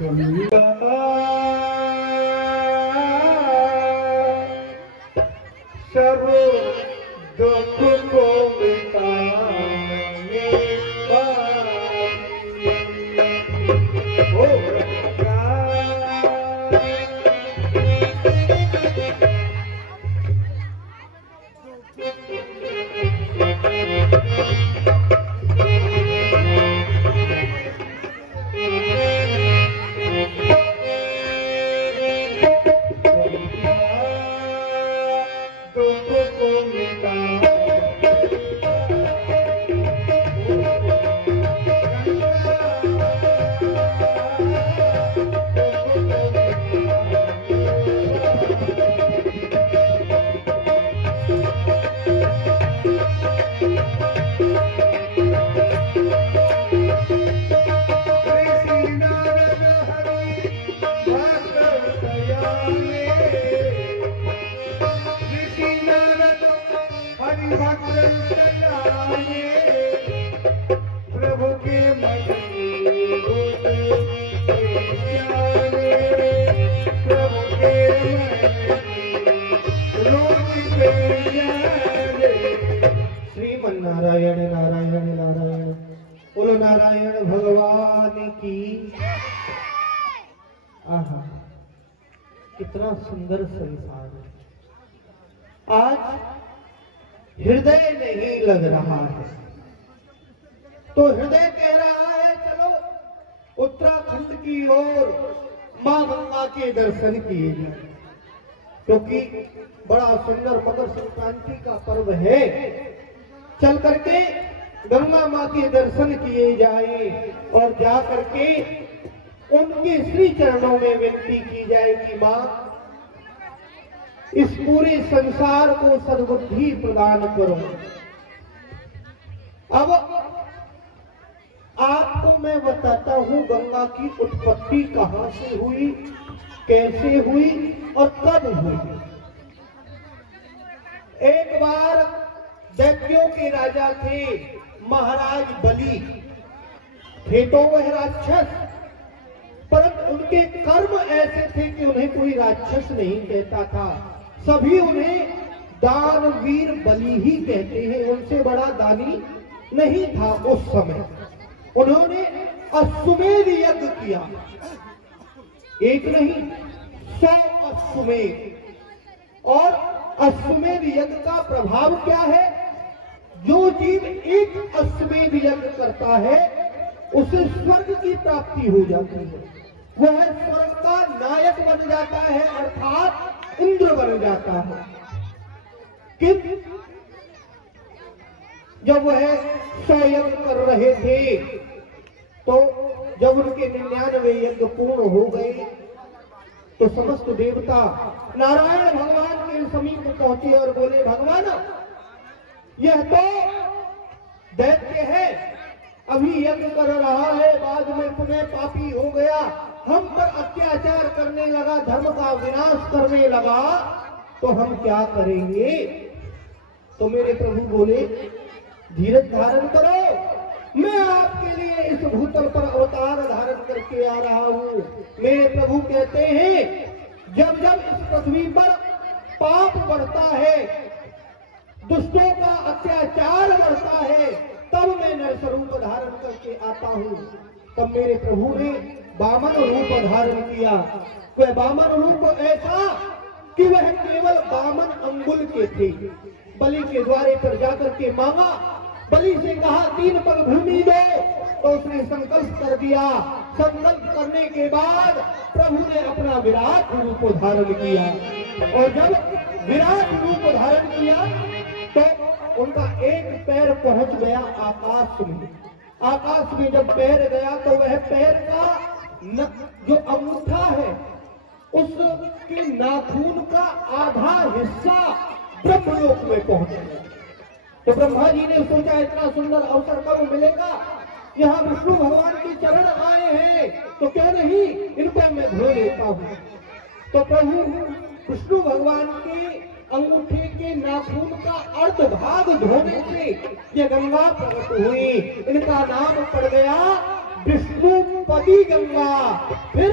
गंगा सब दुख को मिटाने वाली। ओ गंगा दुख को मिटाने प्रभु के मन प्रभु के श्रीमन नारायण नारायण नारायण। बोलो नारायण भगवान की। आहा, कितना सुंदर संसार है। आज हृदय नहीं लग रहा है तो हृदय कह रहा है चलो उत्तराखंड की ओर मां गंगा के दर्शन किए जाए, क्योंकि बड़ा सुंदर मकर संक्रांति का पर्व है। चल करके गंगा मां के दर्शन किए जाए और जा करके उनके श्री चरणों में विनती की जाए कि मां इस पूरे संसार को सद्बुद्धि प्रदान करो। अब आपको मैं बताता हूं गंगा की उत्पत्ति कहां से हुई, कैसे हुई और कब हुई। एक बार दैत्यों के राजा थे महाराज बलि, थे तो वह राक्षस, परंतु उनके कर्म ऐसे थे कि उन्हें कोई राक्षस नहीं कहता था, सभी उन्हें दानवीर बलि ही कहते हैं। उनसे बड़ा दानी नहीं था उस समय। उन्होंने अश्वमेध यज्ञ किया, एक नहीं 100 अश्वमेध। और अश्वमेध यज्ञ का प्रभाव क्या है? जो जीव एक अश्वमेध यज्ञ करता है उसे स्वर्ग की प्राप्ति हो जाती है, वह स्वर्ग का नायक बन जाता है, अर्थात इंद्र बन जाता है। किंतु जब वह 100 यज्ञ कर रहे थे तो जब उनके 99 यज्ञ पूर्ण हो गए तो समस्त देवता नारायण भगवान के समीप पहुंचे और बोले भगवान यह तो दैत्य है, अभी यज्ञ कर रहा है, बाद में पुनः पापी हो गया, हम पर अत्याचार करने लगा, धर्म का विनाश करने लगा, तो हम क्या करेंगे? तो मेरे प्रभु बोले धीरज धारण करो, मैं आपके लिए इस भूतल पर अवतार धारण करके आ रहा हूं। मेरे प्रभु कहते हैं जब जब इस पृथ्वी पर पाप बढ़ता है, दुष्टों का अत्याचार बढ़ता है, तब मैं नरस्वरूप धारण करके आता हूं। तब मेरे प्रभु ने वामन रूप धारण किया। वह वामन रूप ऐसा कि वह केवल वामन अंगुल के थे। बलि के द्वारे पर जाकर के मांगा, बलि से कहा 3 पग भूमि दो, तो उसने संकल्प कर दिया। संकल्प करने के बाद प्रभु ने अपना विराट रूप धारण किया, और जब विराट रूप धारण किया तो उनका एक पैर पहुंच गया आकाश में। आकाश में जब पैर गया तो वह पैर का जो अंगूठा है उसके नाखून का आधा हिस्सा ब्रह्मलोक में पहुंच गया। तो ब्रह्मा जी ने सोचा इतना सुंदर अवसर कब मिलेगा, यहाँ विष्णु भगवान के चरण आए हैं तो क्या नहीं इनको मैं धो लेता हूँ। तो प्रभु विष्णु भगवान के अंगूठे के नाखून का अर्ध भाग धोने से यह गंगा प्रकट हुई। इनका नाम पड़ गया विष्णुपति गंगा। फिर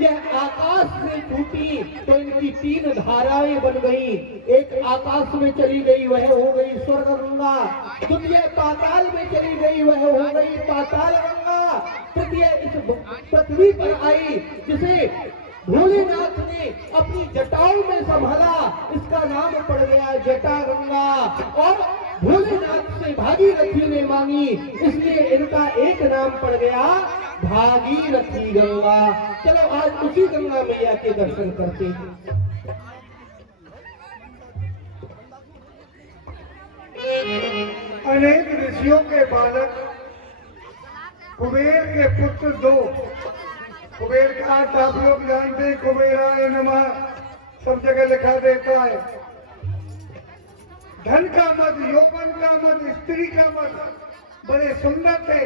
यह आकाश से छूटी तो इनकी 3 धाराएं बन गई। एक आकाश में चली गई, वह हो गई स्वर्ग गंगा। द्वितीय पाताल में चली गई, वह हो गई पाताल गंगा। तृतीय इस पृथ्वी पर आई, जिसे भोलेनाथ ने अपनी जटाओं में संभाला, इसका नाम पड़ गया जटा गंगा। और भोलेनाथ से भागीरथी ने मांगी, इसलिए इनका एक नाम पड़ गया भागीरथी गंगा। चलो आज उसी गंगा मैया के दर्शन करते हैं। अनेक ऋषियों के बालक कुबेर के पुत्र 2। कुबेर का अर्थ आप लोग जानते हैं, कुबेराय नमः सब जगह लिखा देता है। धन का मद, यौवन का मद, स्त्री का मद, बड़े सुंदर थे।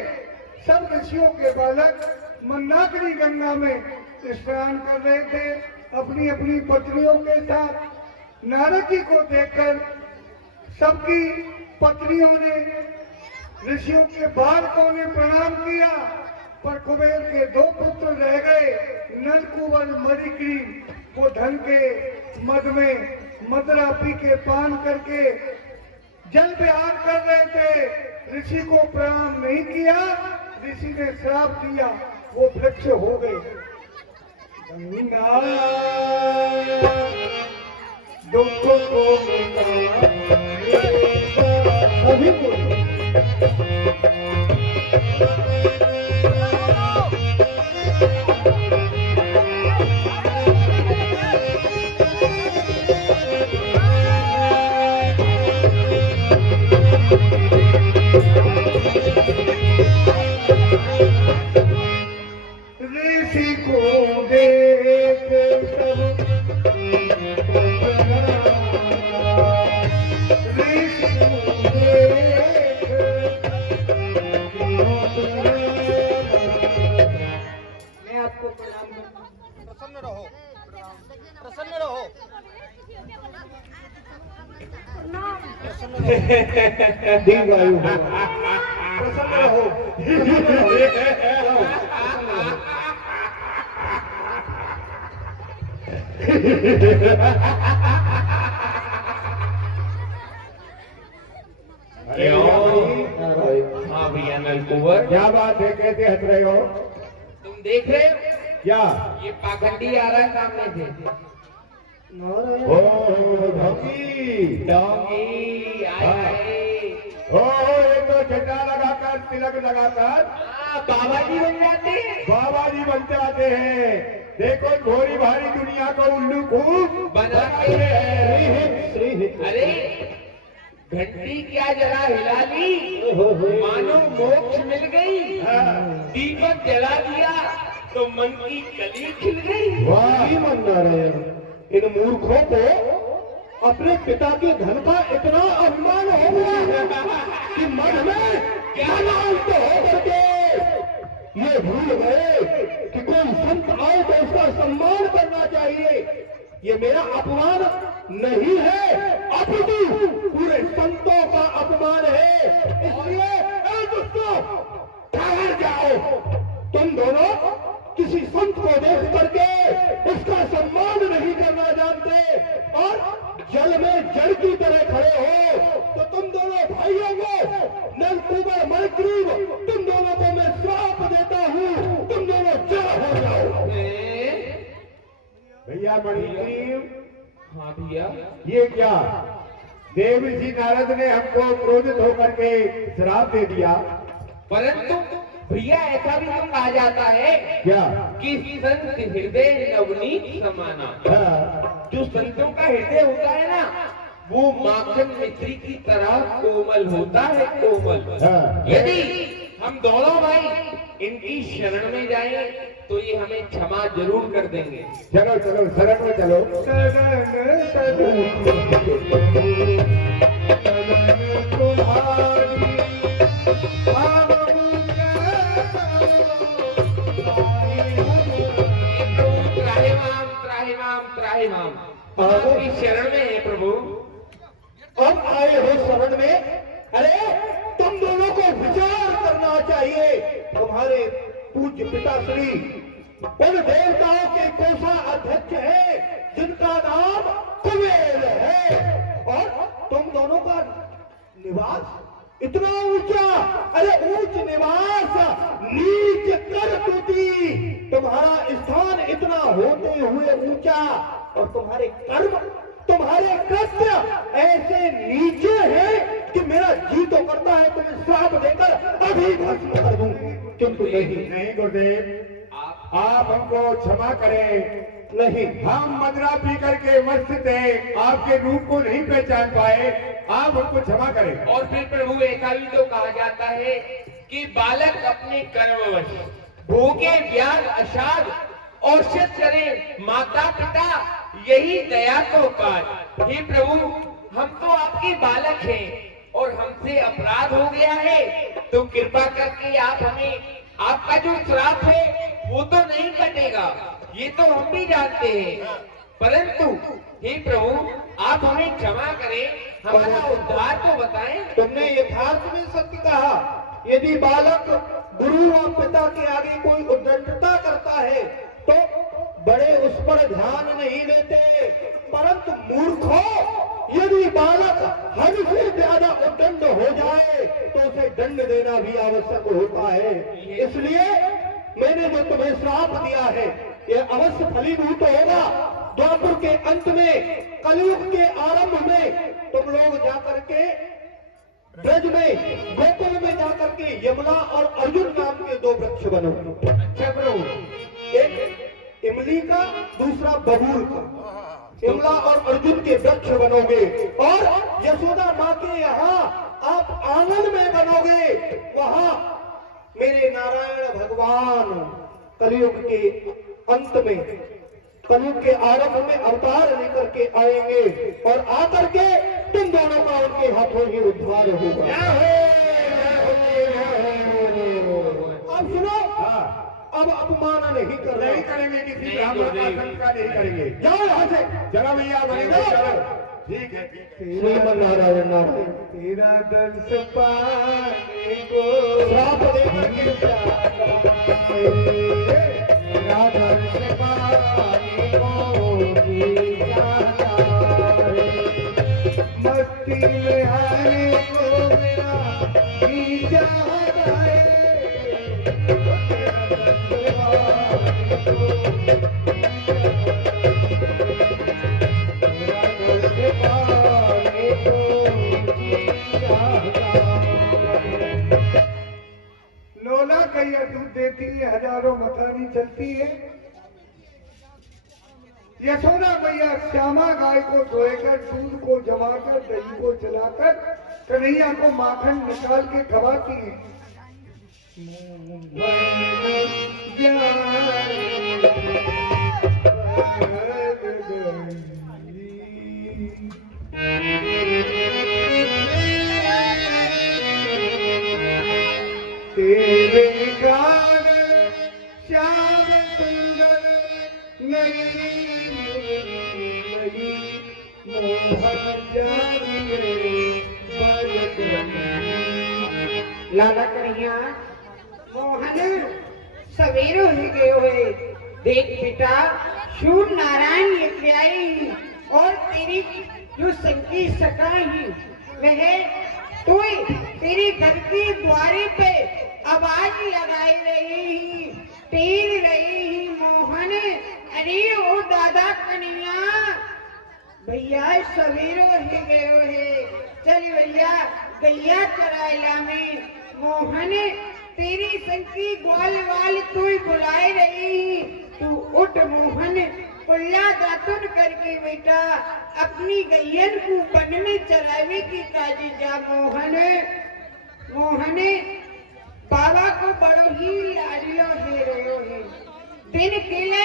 सब ऋषियों के बालक मंदाकिनी गंगा में स्नान कर रहे थे अपनी अपनी पत्नियों के साथ। नारद जी को देखकर सबकी पत्नियों ने, ऋषियों के बालकों ने प्रणाम किया, पर कुबेर के 2 पुत्र रह गए, नलकुबर मणिग्रीव। वो धन के मद में मदरा पी के पान करके जल विहार कर रहे थे। ऋषि को प्रणाम नहीं किया, ऋषि ने श्राप दिया, वो वृक्ष हो गए। गंगा दुख को सभी को ऋषि को देख सब ऋषि को देख मैं आपको प्रणाम करता हूं। प्रसन्न रहो, प्रसन्न रहो। दीर्घायु हो। प्रसन्न रहो। हाँ भैया नलकुबर, क्या बात है, कैसे हट रहे हो? तुम देख रहे हो क्या? ये पाखंडी आ रहा है सामने से। ओ धोखी डोंगी आए। ओ ये तो झंडा लगाकर, तिलक लगाकर बाबा जी बन जाते हैं। बाबा जी बन जाते हैं। देखो घोरी भारी दुनिया को उल्लू खूब बनाते हैं। श्री हित। अरे घंटी क्या जरा हिला ली, मानो मोक्ष मिल गई। दीपक जला दिया तो मन की कली खिल गई। वाह ही मंदार है। इन मूर्खों को अपने पिता के धन का इतना अभिमान हो गया है कि मन में क्या नाम तो हो करके ये भूल गए कि कोई संत आए तो उसका सम्मान करना चाहिए। ये मेरा अपमान नहीं है, अपितु पूरे संतों का अपमान है। इसलिए ए दोस्तों, ठहर जाओ। तुम दोनों किसी संत को देख करके उसका सम्मान नहीं करना जानते और जल में जड़ की तरह खड़े हो। तो तुम दोनों भाइयों को, नलकुबर मणिग्रीव, तुम दोनों को मैं श्राप देता हूँ, तुम दोनों जड़ हो जाओ। भैया मणिग्रीव, हाँ भैया, ये क्या? देव ऋषि नारद ने हमको क्रोधित होकर के श्राप दे दिया। परंतु भैया ऐसा भी तो कहा जाता है क्या? कि संत हृदय नवनीत समाना। हाँ। जो संतों का हृदय होता है ना, वो माखन मिश्री की तरह कोमल होता है, कोमल। हाँ। यदि हम दोनों भाई इनकी शरण में जाएं तो ये हमें क्षमा जरूर कर देंगे। चलो चलो शरण में चलो। शरण शरण तुम्हारी त्राहिमाम आपकी शरण में है प्रभु। अब आए हो शरण में। अरे तुम दोनों को विचार करना चाहिए। तुम्हारे पूज्य पिताश्री उन देवताओं के कोषा अध्यक्ष है जिनका नाम कुबेर है, और तुम दोनों का निवास इतना ऊंचा, अरे ऊंच निवास नीच कर तुती, तुम्हारा स्थान इतना होते हुए ऊंचा, और तुम्हारे कर्म तुम्हारे कृत्य ऐसे नीचे हैं कि मेरा जी तो करता है तुम्हें श्राप देकर अभी भस्म कर दूं, किंतु नहीं गुरुदेव, आप हमको क्षमा करें। नहीं, हम मदरा पी करके मस्त थे, आपके रूप को नहीं पहचान पाए, आप हमको क्षमा करें। और फिर प्रभु ऐसा भी तो कहा जाता है कि बालक अपने कर्मवश भोगे व्याग अषाध औषध करे माता पिता यही दया तो कार्य। हे प्रभु, हम तो आपके बालक हैं और हमसे अपराध हो गया है, तो कृपा करके आप हमें, आपका जो श्राप है वो तो नहीं कटेगा, ये तो हम भी जानते हैं, परंतु हे प्रभु आप हमें क्षमा करें, हमारा उद्धार तो बताएं। तुमने यथार्थ में सत्य कहा। यदि बालक गुरु और पिता के आगे कोई उद्दंडता करता है तो बड़े उस पर ध्यान नहीं देते, परंतु मूर्खों, यदि बालक हद से ज्यादा उद्दंड हो जाए तो उसे दंड देना भी आवश्यक होता है। इसलिए मैंने जो तुम्हें श्राप दिया है यह अवश्य फलीभूत होगा। द्वापर के अंत में, कलयुग के आरंभ में तुम लोग जाकर के ब्रज में, गोकुल में जाकर के यमुना और अर्जुन नाम के दो वृक्ष बनो। अच्छा प्रभु, एक इमली का, दूसरा बबूल का, यमुना और अर्जुन के वृक्ष बनोगे, और यशोदा माँ के यहाँ आप आंगन में बनोगे। वहां मेरे नारायण भगवान कलयुग के अंत में, कलयुग के आरंभ में अवतार लेकर के आएंगे, और आकर के तुम दोनों का उनके हाथों ही उद्धार होगा। अब सुनो, अब अपमान नहीं कर रहे, नहीं करेंगे, किसी ब्राह्मण का संस्कार नहीं करेंगे। जाओ यहाँ से, चलो भैया, बने चलो, ठीक है। श्रीमन्नारायण नारायण। तेरा दर्श पाने को श्राप देकर गिर जाता है, तेरा दर्श पाने को जी जाता है, मस्ती में आने को मेरा जी जाता है, तेरा दर्श पाने को लोला कैया दूध देती है, हजारों मथानी चलती है। यशोदा मैया श्यामा गाय को धोएकर, दूध को जमाकर, दही को जलाकर कन्हैया को माखन निकाल के खवाती है। तेरे गान श्याम सुंदर नहीं मोहन लाला कन्हैया, मोहन सवेरो ही गए हुए, देख बेटा सूर्य नारायण लेके आई, और तेरी जो संगी सका ही वह तू तेरी घर की द्वारे पे आवाज लगाई रही, टेर रही मोहन। अरे ओ दादा कन्हैया, भैया सवेरो ही गए है, चल भैया गैया चरायला में। मोहन तेरी संगी ग्वाल वाल तू बुलाए रही, तू उठ मोहन, कुल्ला दातुन करके बेटा अपनी गैयन को वन में चरावे की काजी जा। मोहन मोहन बाबा को बड़ो ही लाडियो है रहो है, दिन खेले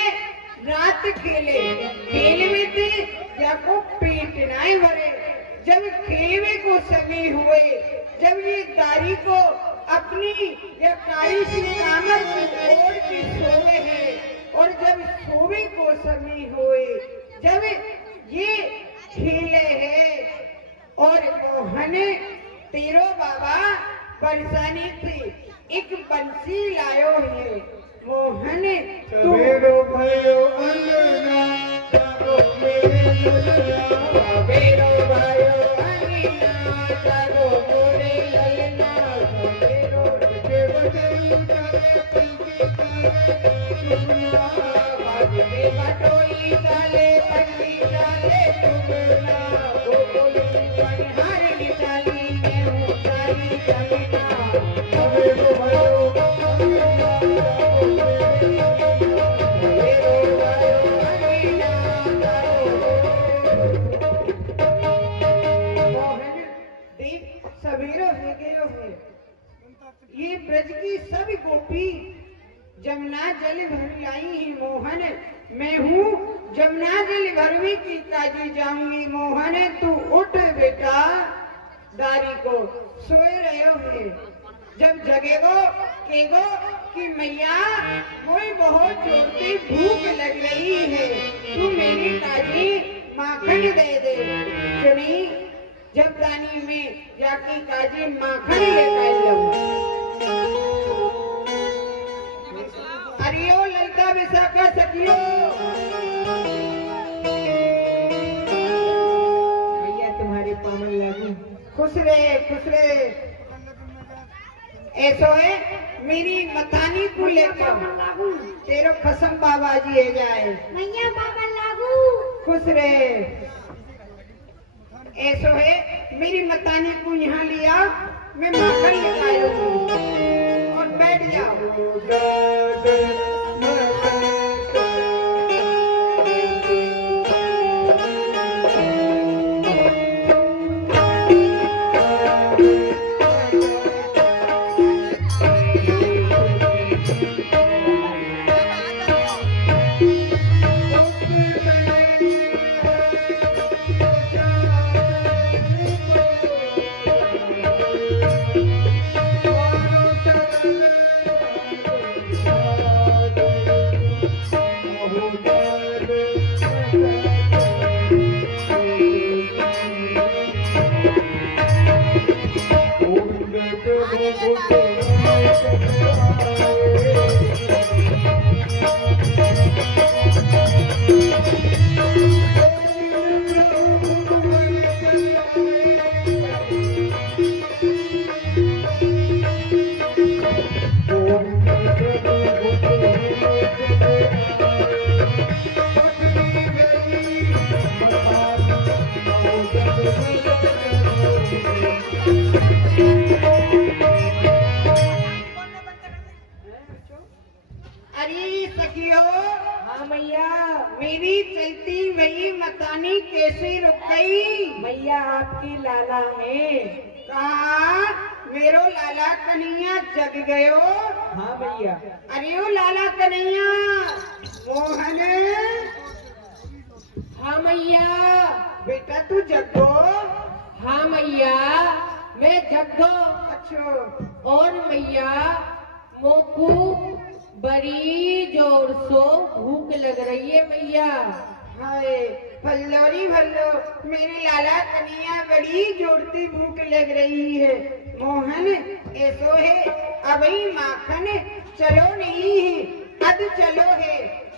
रात खेले, खेल में थे जाको पेट नाए भरे। जब खेलवे को समय हुए, जब ये दारी को अपनी या कारी सी कामर को ओढ़ के सोए है, और जब सोवे को समय हुए, जब ये खेले है, और मोहन तेरो बाबा बरसाने से एक बंसी लायो है। बाजते बटोई डाले पंडी डाले चुगला गोकुल पनहारी डाली गेहूं डाली जमीना सवेरो भयो सवेरो हो गयो है। ये ब्रज की सब गोपी जमुना जल भर लाई ही मोहन, मैं हूँ जमुना जल भरवे की काजी जाऊंगी मोहन, तू उठ बेटा दारी को सोए रहे हो। जब जगेगो केगो कि मैया कोई बहुत जोरती भूख लग रही है, तू मेरी काजी माखन दे दे। सुनी जब दानी में जाके काजी माखन लेकर जाऊं। अरियो ललिता विशाखा सखियो भैया तुम्हारे पावन लागू। खुश रहे ऐसो है मेरी मतानी को लेकर तेरो खसम बाबा जी है जाए मैया बाबा लागू। खुश रहे। ऐसो है मेरी मतानी को यहाँ लिया, मैं माखन लेकर आऊँ और बैठ जाओ। अरे सखियो, हाँ मैया, मेरी चलती वही मतानी कैसे रुक गई? मैया आपकी लाला है। कहा मेरो लाला कन्हैया जग गयो? हाँ मैया। अरे ओ लाला कन्हैया मोहन। हाँ मैया। बेटा तू जगो? हाँ मैया मैं जगो। अच्छा। और मैया मोकू बड़ी जोर सो भूख लग रही है मैया। हाय फल्लोरी भल्लो, मेरी लाला कन्हैया बड़ी जोरती भूख लग रही है। मोहन ऐसो है अभी माखन चलो नहीं है, अद चलो है।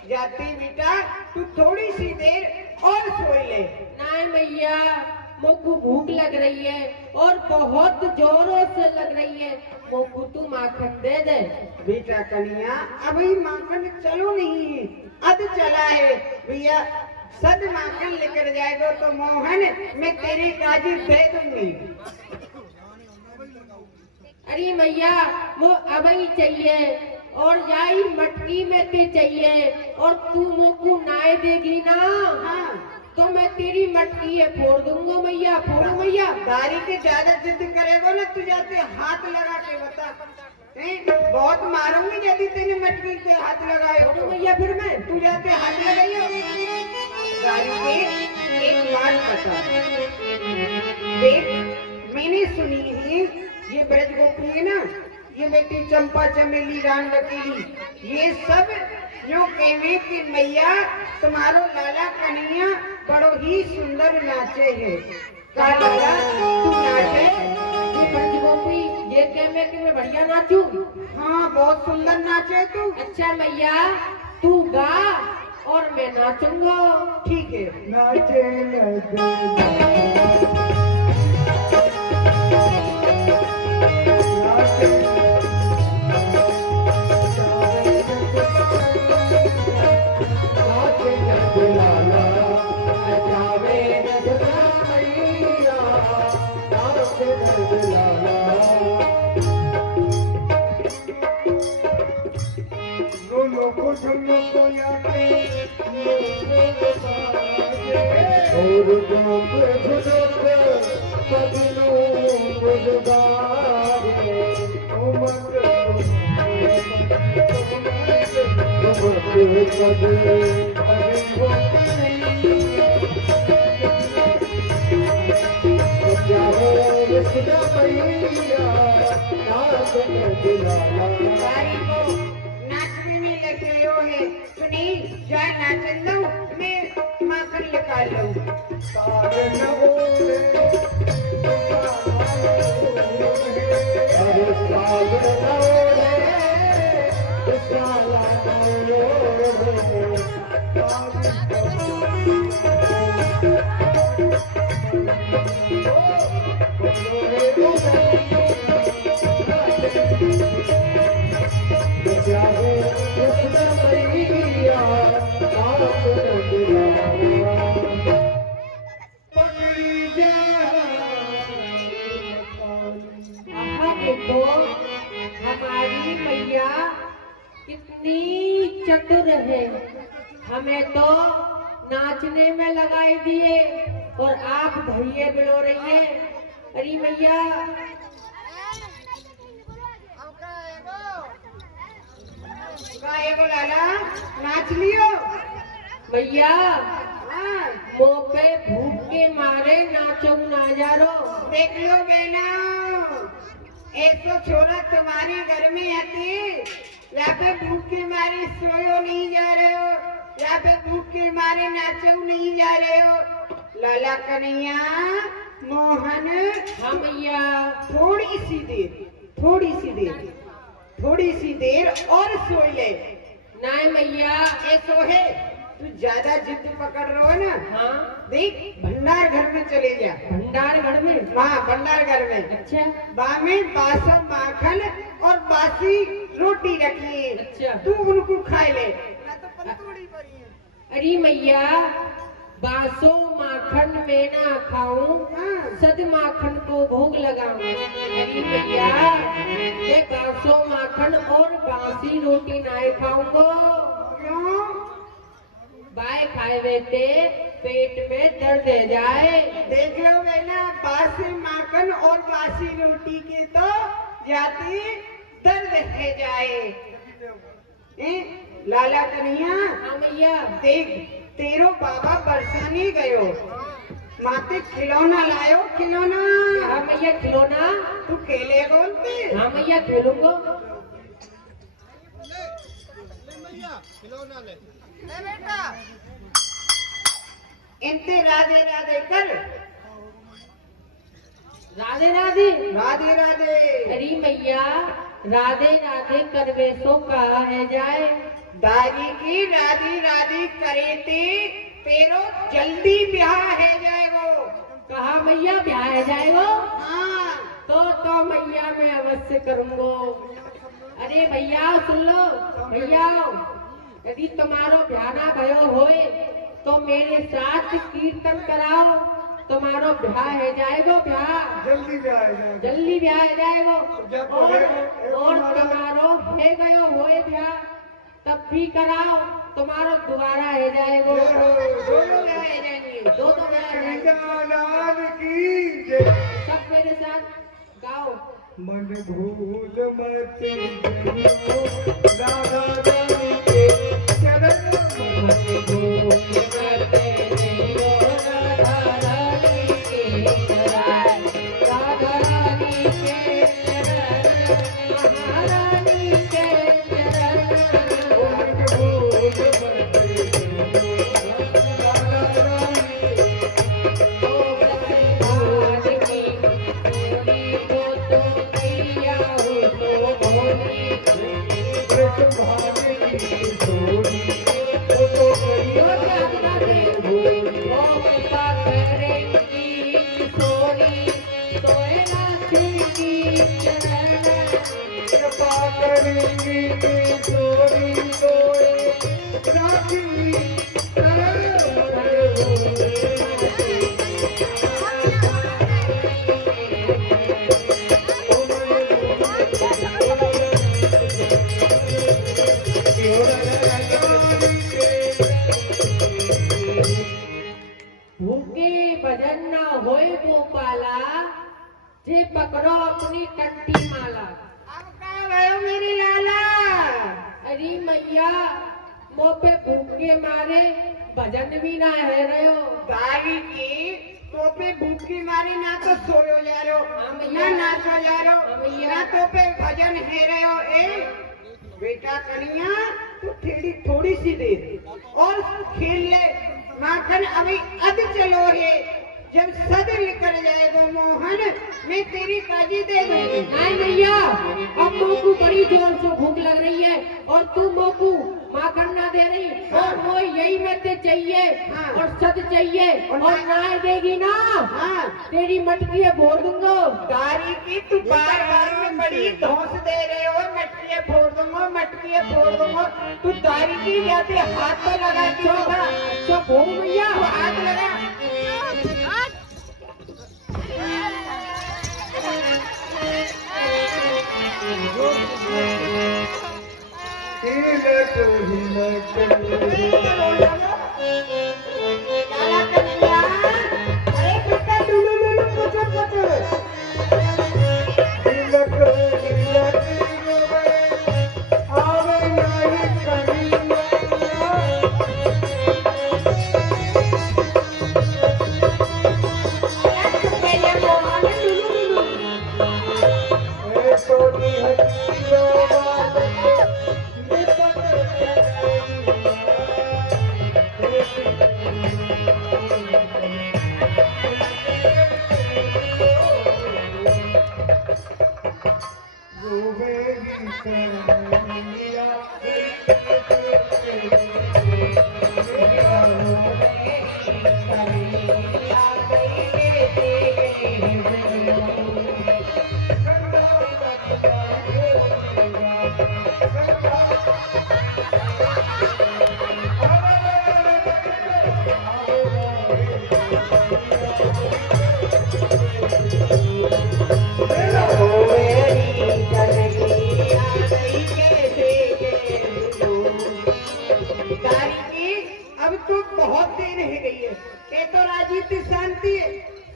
जाते बेटा तू थोड़ी सी देर और सो ले। नहीं मैया मोकू भूख लग रही है और बहुत जोरों से लग रही है। मोकू तू माखन दे दे। बेटा कन्हैया अभी माखन चलो नहीं है, अद चला है। भैया सद माखन लेकर जाएगा तो मोहन मैं तेरी काजी दे दूंगी। अरे मैया वो अभी चाहिए और जाई मटकी में के चाहिए और तू मोकू नाय देगी ना। हाँ तो मैं तेरी मटकी है फोड़ दूंगा मैया। फोड़ो मैया। दारी के ज्यादा जिद करेगा ना तू जाते हाथ लगा के बता। बहुत मारूंगी यदि तेने मटकी के हाथ लगाए। फोड़ो मैया फिर मैं। तू जाते हाथ लगाइयो। दारी के एक बात बता देख, मैंने सुनी है ये ब्रज गोपी है ना, ये बेटी चंपा चमेली रान रकीली, ये सब जो कहवे कि मैया तुम्हारो लाला कन्हैया बड़ो ही सुंदर नाचे है। का लाला तू नाचे? ये ब्रज गोपी ये कहवे कि मैं बढ़िया नाचू? हाँ बहुत सुंदर नाचे तू। अच्छा मैया तू गा और मैं नाचूंगा। ठीक है। नाचे कुछ न कोया के और जाप झुनक पगलू गुजदार उमर तुमक कदे बारी को नाचने में लग गए हो है सुनी जाए नाचन दो मैं माखन निकाल लूं सारे न बोले अरे साल पकड़ी जा आहा देखो हमारी मैया कितनी चतुर है, हमें तो नाचने में लगाई दिए और आप धैर्य बिलो रही है। अरे मैया गाए को लाला नाच लियो मैया हाँ मुँह पे भूख के मारे नाचो नजारो। देख लो बेना एक तो छोरा तुम्हारे घर में आती यहाँ पे भूख के मारे सोयो नहीं जा रहे हो, यहाँ पे भूख के मारे नाचो नहीं जा रहे हो। लाला कन्हैया मोहन हाँ मैया थोड़ी सी देर और सोई ले। नहीं मैया ये सोहे तू ज्यादा जिद पकड़ रहे हो ना, हाँ देख भंडार घर में चले जा। भंडार घर में हाँ भंडार घर में अच्छा बा में बासा माखन और बासी रोटी रखी है, अच्छा। तू उनको खाए ले। अरे मैया बासो माखन में ना खाऊं, हाँ। सद माखन को भोग लगाऊं। अरे मैया मैं बासो माखन और बासी रोटी नहीं खाऊंगो। क्यों? बाय खाए वेते पेट में दर्द है जाए। देख लो बेना बासी माखन और बासी रोटी के तो जाती दर्द है जाए। लाला कन्हैया हाँ मैया देख तेरो बाबा बरसाने गयो, माते खिलौना लायो खिलौना। हाँ मैया खिलौना। तू खेले बोलते हाँ मैया खेलूंगो। इनते राधे राधे कर। राधे राधे। राधे राधे अरे मैया राधे राधे करवे सो कहा है जाए। दादी की राधी राधी करे थे तेरो जल्दी ब्याह है जाएगो। कहा मैया ब्याह है जाएगो। हाँ तो मैया मैं अवश्य करूंगो। अरे भैया सुन लो भैया, यदि तुम्हारो ब्याह ना भयो होए तो मेरे साथ कीर्तन कराओ, तुम्हारो ब्याह है जाएगो। ब्याह जल्दी जाएगा जल्दी ब्याह है जाएगो। जब और तुम्हारो है गयो होए ब्याह तब भी कराओ, तुम्हारो दोबारा है जाएगो। दोनों ब्याह है जाएंगे। दो तो ब्याह है जाएंगे। गजानन की जय। सब मेरे साथ गाओ। मन भूल मत जइयो राधा रानी के चरण मन भूल मत जइयो राधा रानी के चरण, राधा रानी के चरण, महारानी के चरण। मन भूल मत जइयो राधा रानी ओ ब्रह्मांड की पूरी हो तो मैया हो तो भोली। के भाने की भूखे भजन न होए गोपाला, जे पकड़ो अपनी कंठी माला। अब कहाँ गयो मेरी लाला? अरे मैया मो पे भूखे मारे भजन भी ना है रहो। दाई की तो पे भूखी मारी ना तो सोयो जा रहो, ना नाचो जा रहो, ना तो पे भजन है रहो। ए बेटा कन्हैया तू थोड़ी सी दे और खेल ले। माखन अभी अध चलो है, जब सद निकल जाएगा मोहन मैं तेरी काजी दे दूंगी। नहीं मैया, अब मोकू बड़ी जोर से भूख लग रही है और तू मोकू माखन ना दे रही और वो यही में ते चाहिए और सद चाहिए और ना देगी ना तेरी मटकी भोर दूंगा। दारी की तू बार बार में बड़ी धौंस दे रहे हो, मटकी फोड़ दूंगा, मटकी फोड़ दूंगा। तू दारी की जाते हाथ तो लगा तो भोग मैया हाथ लगा। लाला कन्हैया, अरे बेटा लुलु लुलु पुचुर पुचुर। अब तो बहुत देर है गई है, ये तो राजी थी शांति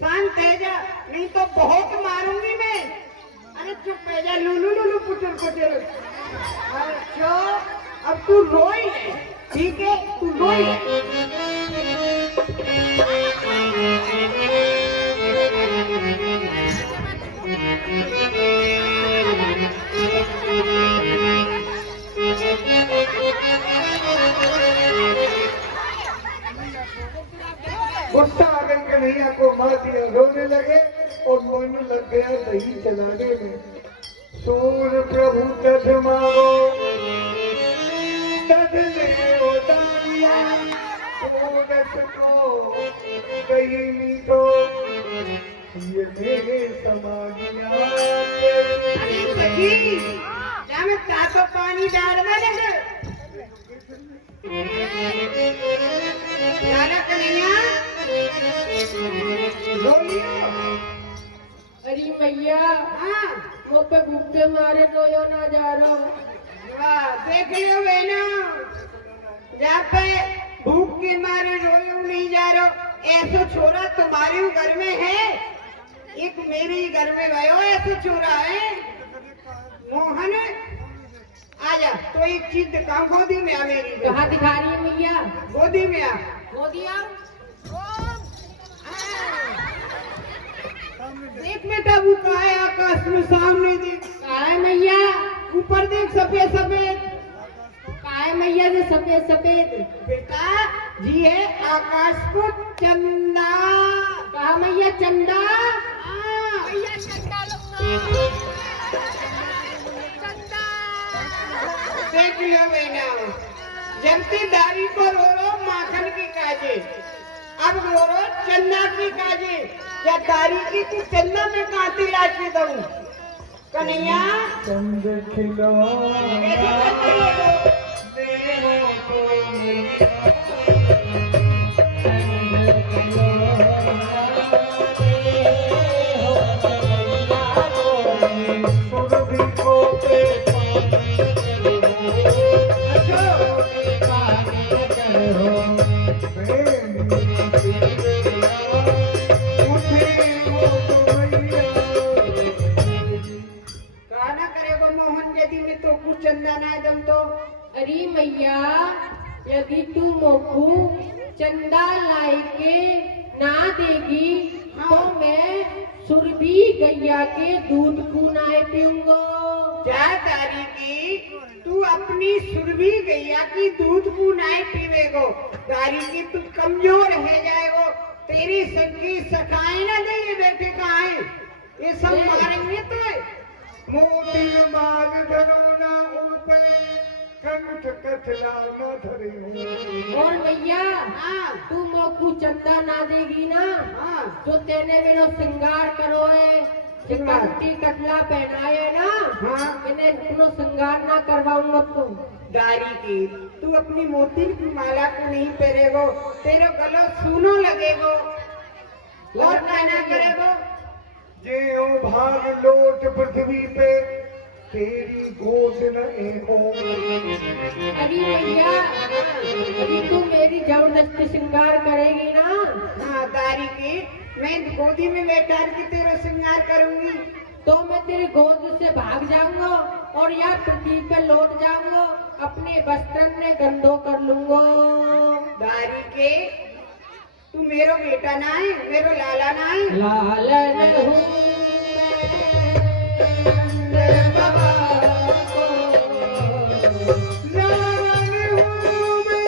शांत है जा, नहीं तो बहुत मारूंगी मैं। अरे चुप है जा, लुलु लुलु पुचुर पुचुर। अच्छा अब तू रोई है, ठीक है तू रोई है। गुस्सा आ गई कन्हैया को मार दिया, रोने लगे और मन लग गया दही चलाने में। सूर प्रभु तज मांगो तज ले ओ दानिया, रस को दही मीठो ये मेरे समानिया। अरे सखी क्या मैं चाय तो पानी डालना लगे? लाला कन्हैया रो लियो। अरे मैया हाँ मो पे भूखे मारे रोयो ना जा रहा। वाह देख लियो बहना, जहाँ पे भूख के मारे रोयो नहीं जा रहा, ऐसा छोरा तुम्हारे घर में है, एक मेरे ही घर में गयो ऐसा छोरा है। मोहन आजा, तो एक चीज दिखाऊं, गोदी में आ मेरी। कहाँ दिखा रही है मैया? गोदी में आ। मोदिया देख बेटा वो कहा है आकाश में, सामने देख। कहा है मैया? ऊपर देख सफेद सफेद। कहा है मैया से सफेद सफेद? बेटा जी है आकाश को चंदा। कहा मैया चंदा? भैया चंदा लो। देख लियो बेटा, जमती दारी को रो रो माखन की काजे, अब रो रो चंदा की काजे। या दारी की तू चंदा में कांति लाके दूं कन्हैया। चंद खिलवा अच्छा यदि तू मोकू चंदा लाई के ना देगी तो मैं सुरभि गैया के दूध को नाय पीऊंगा। जा दारी की तू अपनी सुरभि गैया की दूध को नाय पीवेगो। दारी की तू कमजोर है जाएगो। तेरी सखी सखाए ना दे ये बेटे कहाँ है? ये सब मारेंगे तो मोती माल धरोना उनपे कंठ कथला न धरे। और भैया हाँ तू मोकू चंदा ना देगी ना हाँ तो तेने मेरा श्रृंगार करो है चिकटी कटला पहनाए ना हाँ। इन्हें अपनो श्रृंगार ना करवाऊंगा तो। दारी की तू अपनी मोती की माला को नहीं पहनेगो। तेरे गलो सूनो लगेगो और कहना करेगो। जे ओ भाग लोट पृथ्वी पे तेरी गोद न हो। अरे भैया अभी तू मेरी जबरदस्ती श्रृंगार करेगी ना हाँ दारी की मैं गोदी में बैठा के तेरा श्रृंगार करूंगी तो मैं तेरी गोद से भाग जाऊंगा और या पृथ्वी पे लौट जाऊंगा अपने वस्त्र में गंदो कर लूंगा। दारी के तू मेरो बेटा ना है मेरो लाला ना है। लालन हूँ मैं बाबा को लालन हूँ मैं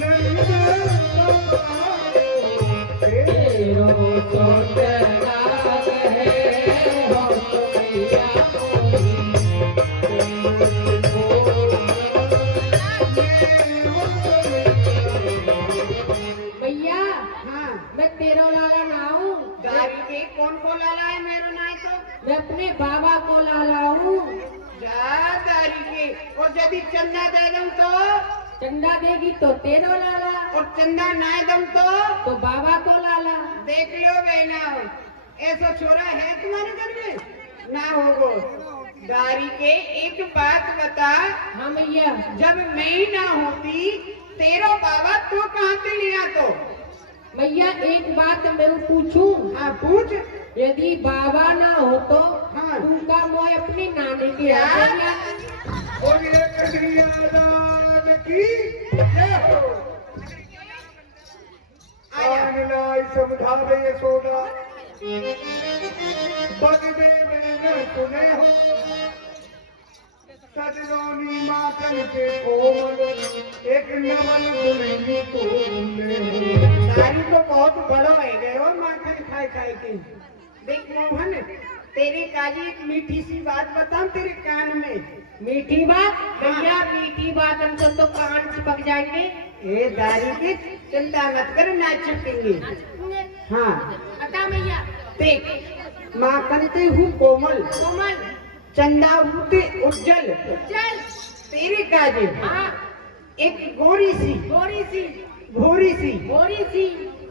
नंद तेरो तो तेरा है हो मैया भैया हाँ मैं तेरा लाला ना हूँ। दारी के कौन को लाला है मेरो ना है तो मैं अपने बाबा को लाला हूँ। जा दारी के और यदि चंदा दे दूं तो चंदा देगी तो तेरा लाला और चंदा ना दूं तो बाबा को लाला। देख लो बहना ऐसा छोरा है तुम्हारे घर में ना होगो। दारी के एक बात बता हाँ भैया जब मैं ही ना होती तेरा बाबा तो कहाँ से लिया तो। भैया एक बात मैं पूछूं हाँ पूछ। यदि बाबा ना हो तो हाँ। तुमका मैं अपनी नानी के क्या? यहाँ लिया। और ये कन्हैया लाल की जय हो। आया। आनलाई समझावे यशोदा बदबे में न सुने हो। सजनोनी माखन के कोमल एक नमन दुल्हनी को ले हो। दारू तो बहुत बड़ा है गए हो माखन खाए खाए के। देख मोहन तेरे काजी एक मीठी सी बात बताऊं तेरे कान में। मीठी बात भैया मीठी बात हमसे तो कान चिपक जाएंगे। ए दारू की चिंता मत कर ना चिपकेंगे। हाँ बता भैया देख माखन ते हूँ कोमल कोमल चंदा हूँ उज्जवल चल तेरे काजे हाँ एक गोरी सी गोरी सी भूरी सी गोरी सी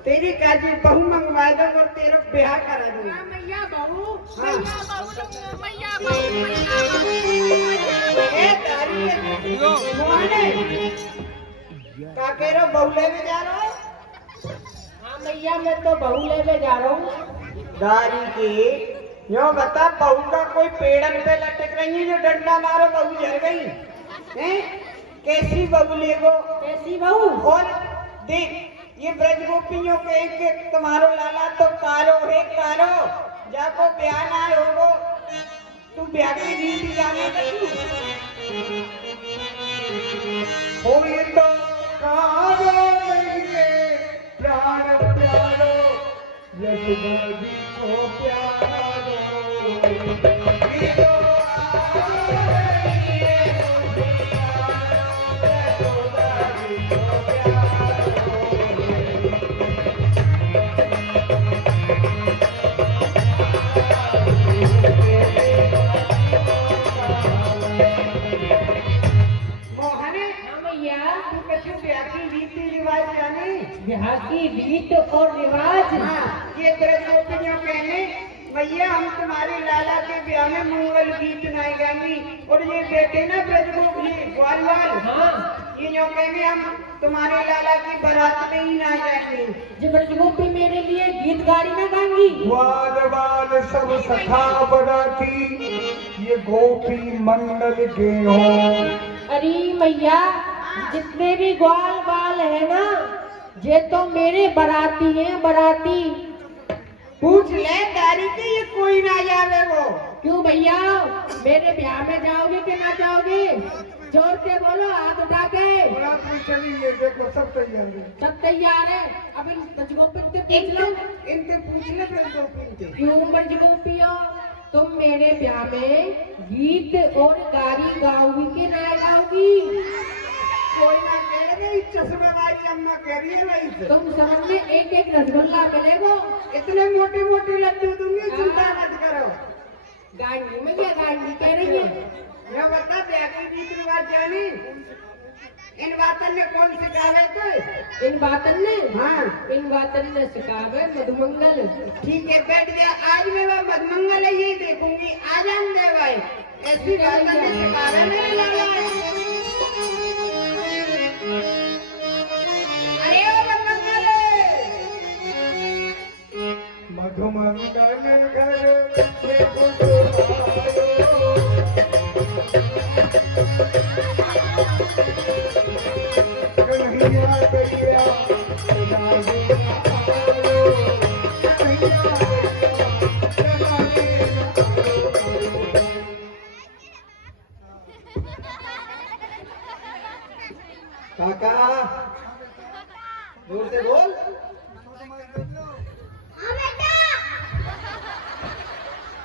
तेरे काजे बहू मंगवा दो और तेरा ब्याह करा दो। हाँ, मैया बहू हाँ। मैया बहू मैया बहू मैया बहू ए दारू मोहन का कह रहे हो बहुले में जा रहा हो। हाँ मैया मैं तो बहू लेने जा रहा हूँ। दारी की यो बता बहू का कोई पेड़न पे लटक रही है जो डंडा मारो बहू जल गई हैं। कैसी बहू लेगो कैसी बहू और देख ये ब्रज गोपियों के एक तुम्हारो लाला तो कारो है कारो जाको ब्याह ना होगो तू ब्याह की रीति जाने तू हो ये तो कारो नहीं प्राण प्यारो यशोदा जी को प्यारो। ये तो मोहन हाँ मैया तू कछु ब्याह की रीति रिवाज जाने। ब्याह की रीत और रिवाज हाँ ये ब्रज गोपियों कहने भैया हम तुम्हारे लाला के ब्याह में मंगल गीत नाई गाएंगी और ये बेटे ना ब्रज गोपी ग्वालवाल हाँ ये जो कहेंगे हम तुम्हारे लाला की बारात में ही ना जाएंगे। जो ब्रज गोपी मेरे लिए गीत गाड़ी ना गाएंगी। वाल वाल सब सखा बराती ये गोपी मंडल के हो। अरे मैया जितने भी ग्वाल बाल है ना, ये तो मेरे बराती हैं, बराती। पूछ ले दारी के ये कोई ना जावे वो। क्यों भैया, मेरे ब्याह में जाओगे कि ना जाओगे? जोर से बोलो, हाथ उठा के। बारात में चलिए, देखो सब तैयार है। सब तैयार है। अब इन बजगोपिन से पूछ लो। इनसे पूछ ले बजगोपिन से। क्यों बजगोपियो, तुम मेरे ब्याह में गीत और गारी गाओगी कि ना गाओगी? कोई ना कह रही, चश्मे वाली अम्मा कह रही है भाई से। तुम समझ में एक एक रसगुल्ला मिलेगा। इतने मोटे मोटे लड्डू दूंगी, चिंता मत करो। गांधी में क्या गांधी कह रही है? मैं बता ब्याह की रीति रिवाज जानी, इन बातन ने कौन सिखावे तो? इन बातन ने? हाँ। इन बातन ने सिखावे मधुमंगल। ठीक है, बैठ गया। आज मैं वह मधुमंगल है ये देखूंगी। आ जान दे भाई, ऐसी बातन ने सिखावे मेरे लाला। अरे ओ मधुमंगल, मधुमंगल घर में बुझायो, कन्हैया गैया चलावे आयो, कन्हैया गैया चलावे आयो। काका जोर से बोल।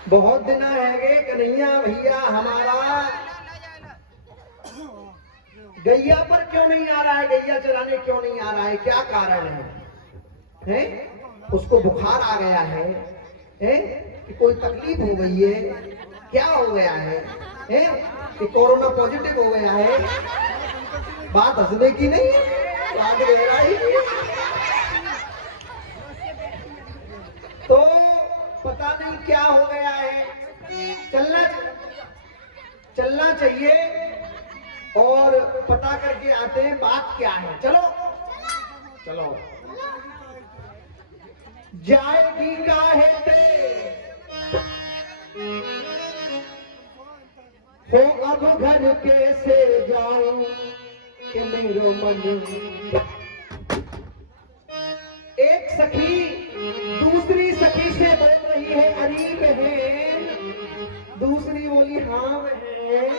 बहुत दिन है गए कन्हैया भैया हमारा गैया पर क्यों नहीं आ रहा है? गैया चलाने क्यों नहीं आ रहा है? क्या कारण है? हैं? उसको बुखार आ गया है? हैं? कि कोई तकलीफ हो गई है? क्या हो गया है? हैं? कि कोरोना पॉजिटिव हो गया है? बात हंसने की नहीं है, बात गहराई की। तो पता नहीं क्या हो गया है। चलना चाहिए और पता करके आते हैं बात क्या है। चलो चलो। जाएगी काहे ते हो अब घर कैसे जाऊं कि मेरो मन। एक सखी दूसरी सखी से बोल रही है, अरे बहन। दूसरी बोली, हाँ बहन।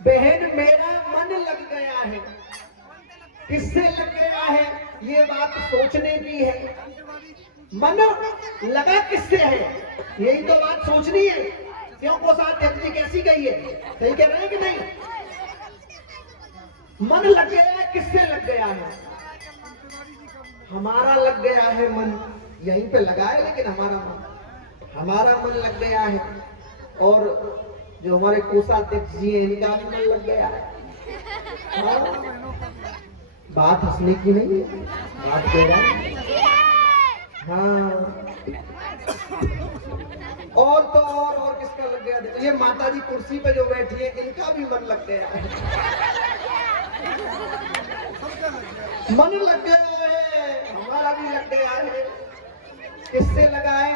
बहन मेरा मन लग गया है। किससे लग गया है? ये बात सोचने की है। मन लगा किससे है? यही तो बात सोचनी है। क्यों कोषाध्यक्ष जी कैसी गई है? सही कह रहे हैं कि नहीं? मन लग गया है, किससे लग गया है? हमारा लग गया है मन। यहीं पे लगा है, लेकिन हमारा मन लग गया है। और जो हमारे कोषाध्यक्ष जी हैं, इनका भी मन लग गया है। बात हंसने की नहीं है, बात कह रहा है। हाँ, और तो और किसका लग गया? देखो ये माता जी कुर्सी पे जो बैठी है, इनका भी मन लग गया है। मन लग गया है, हमारा भी लग गया है। किससे लगा है?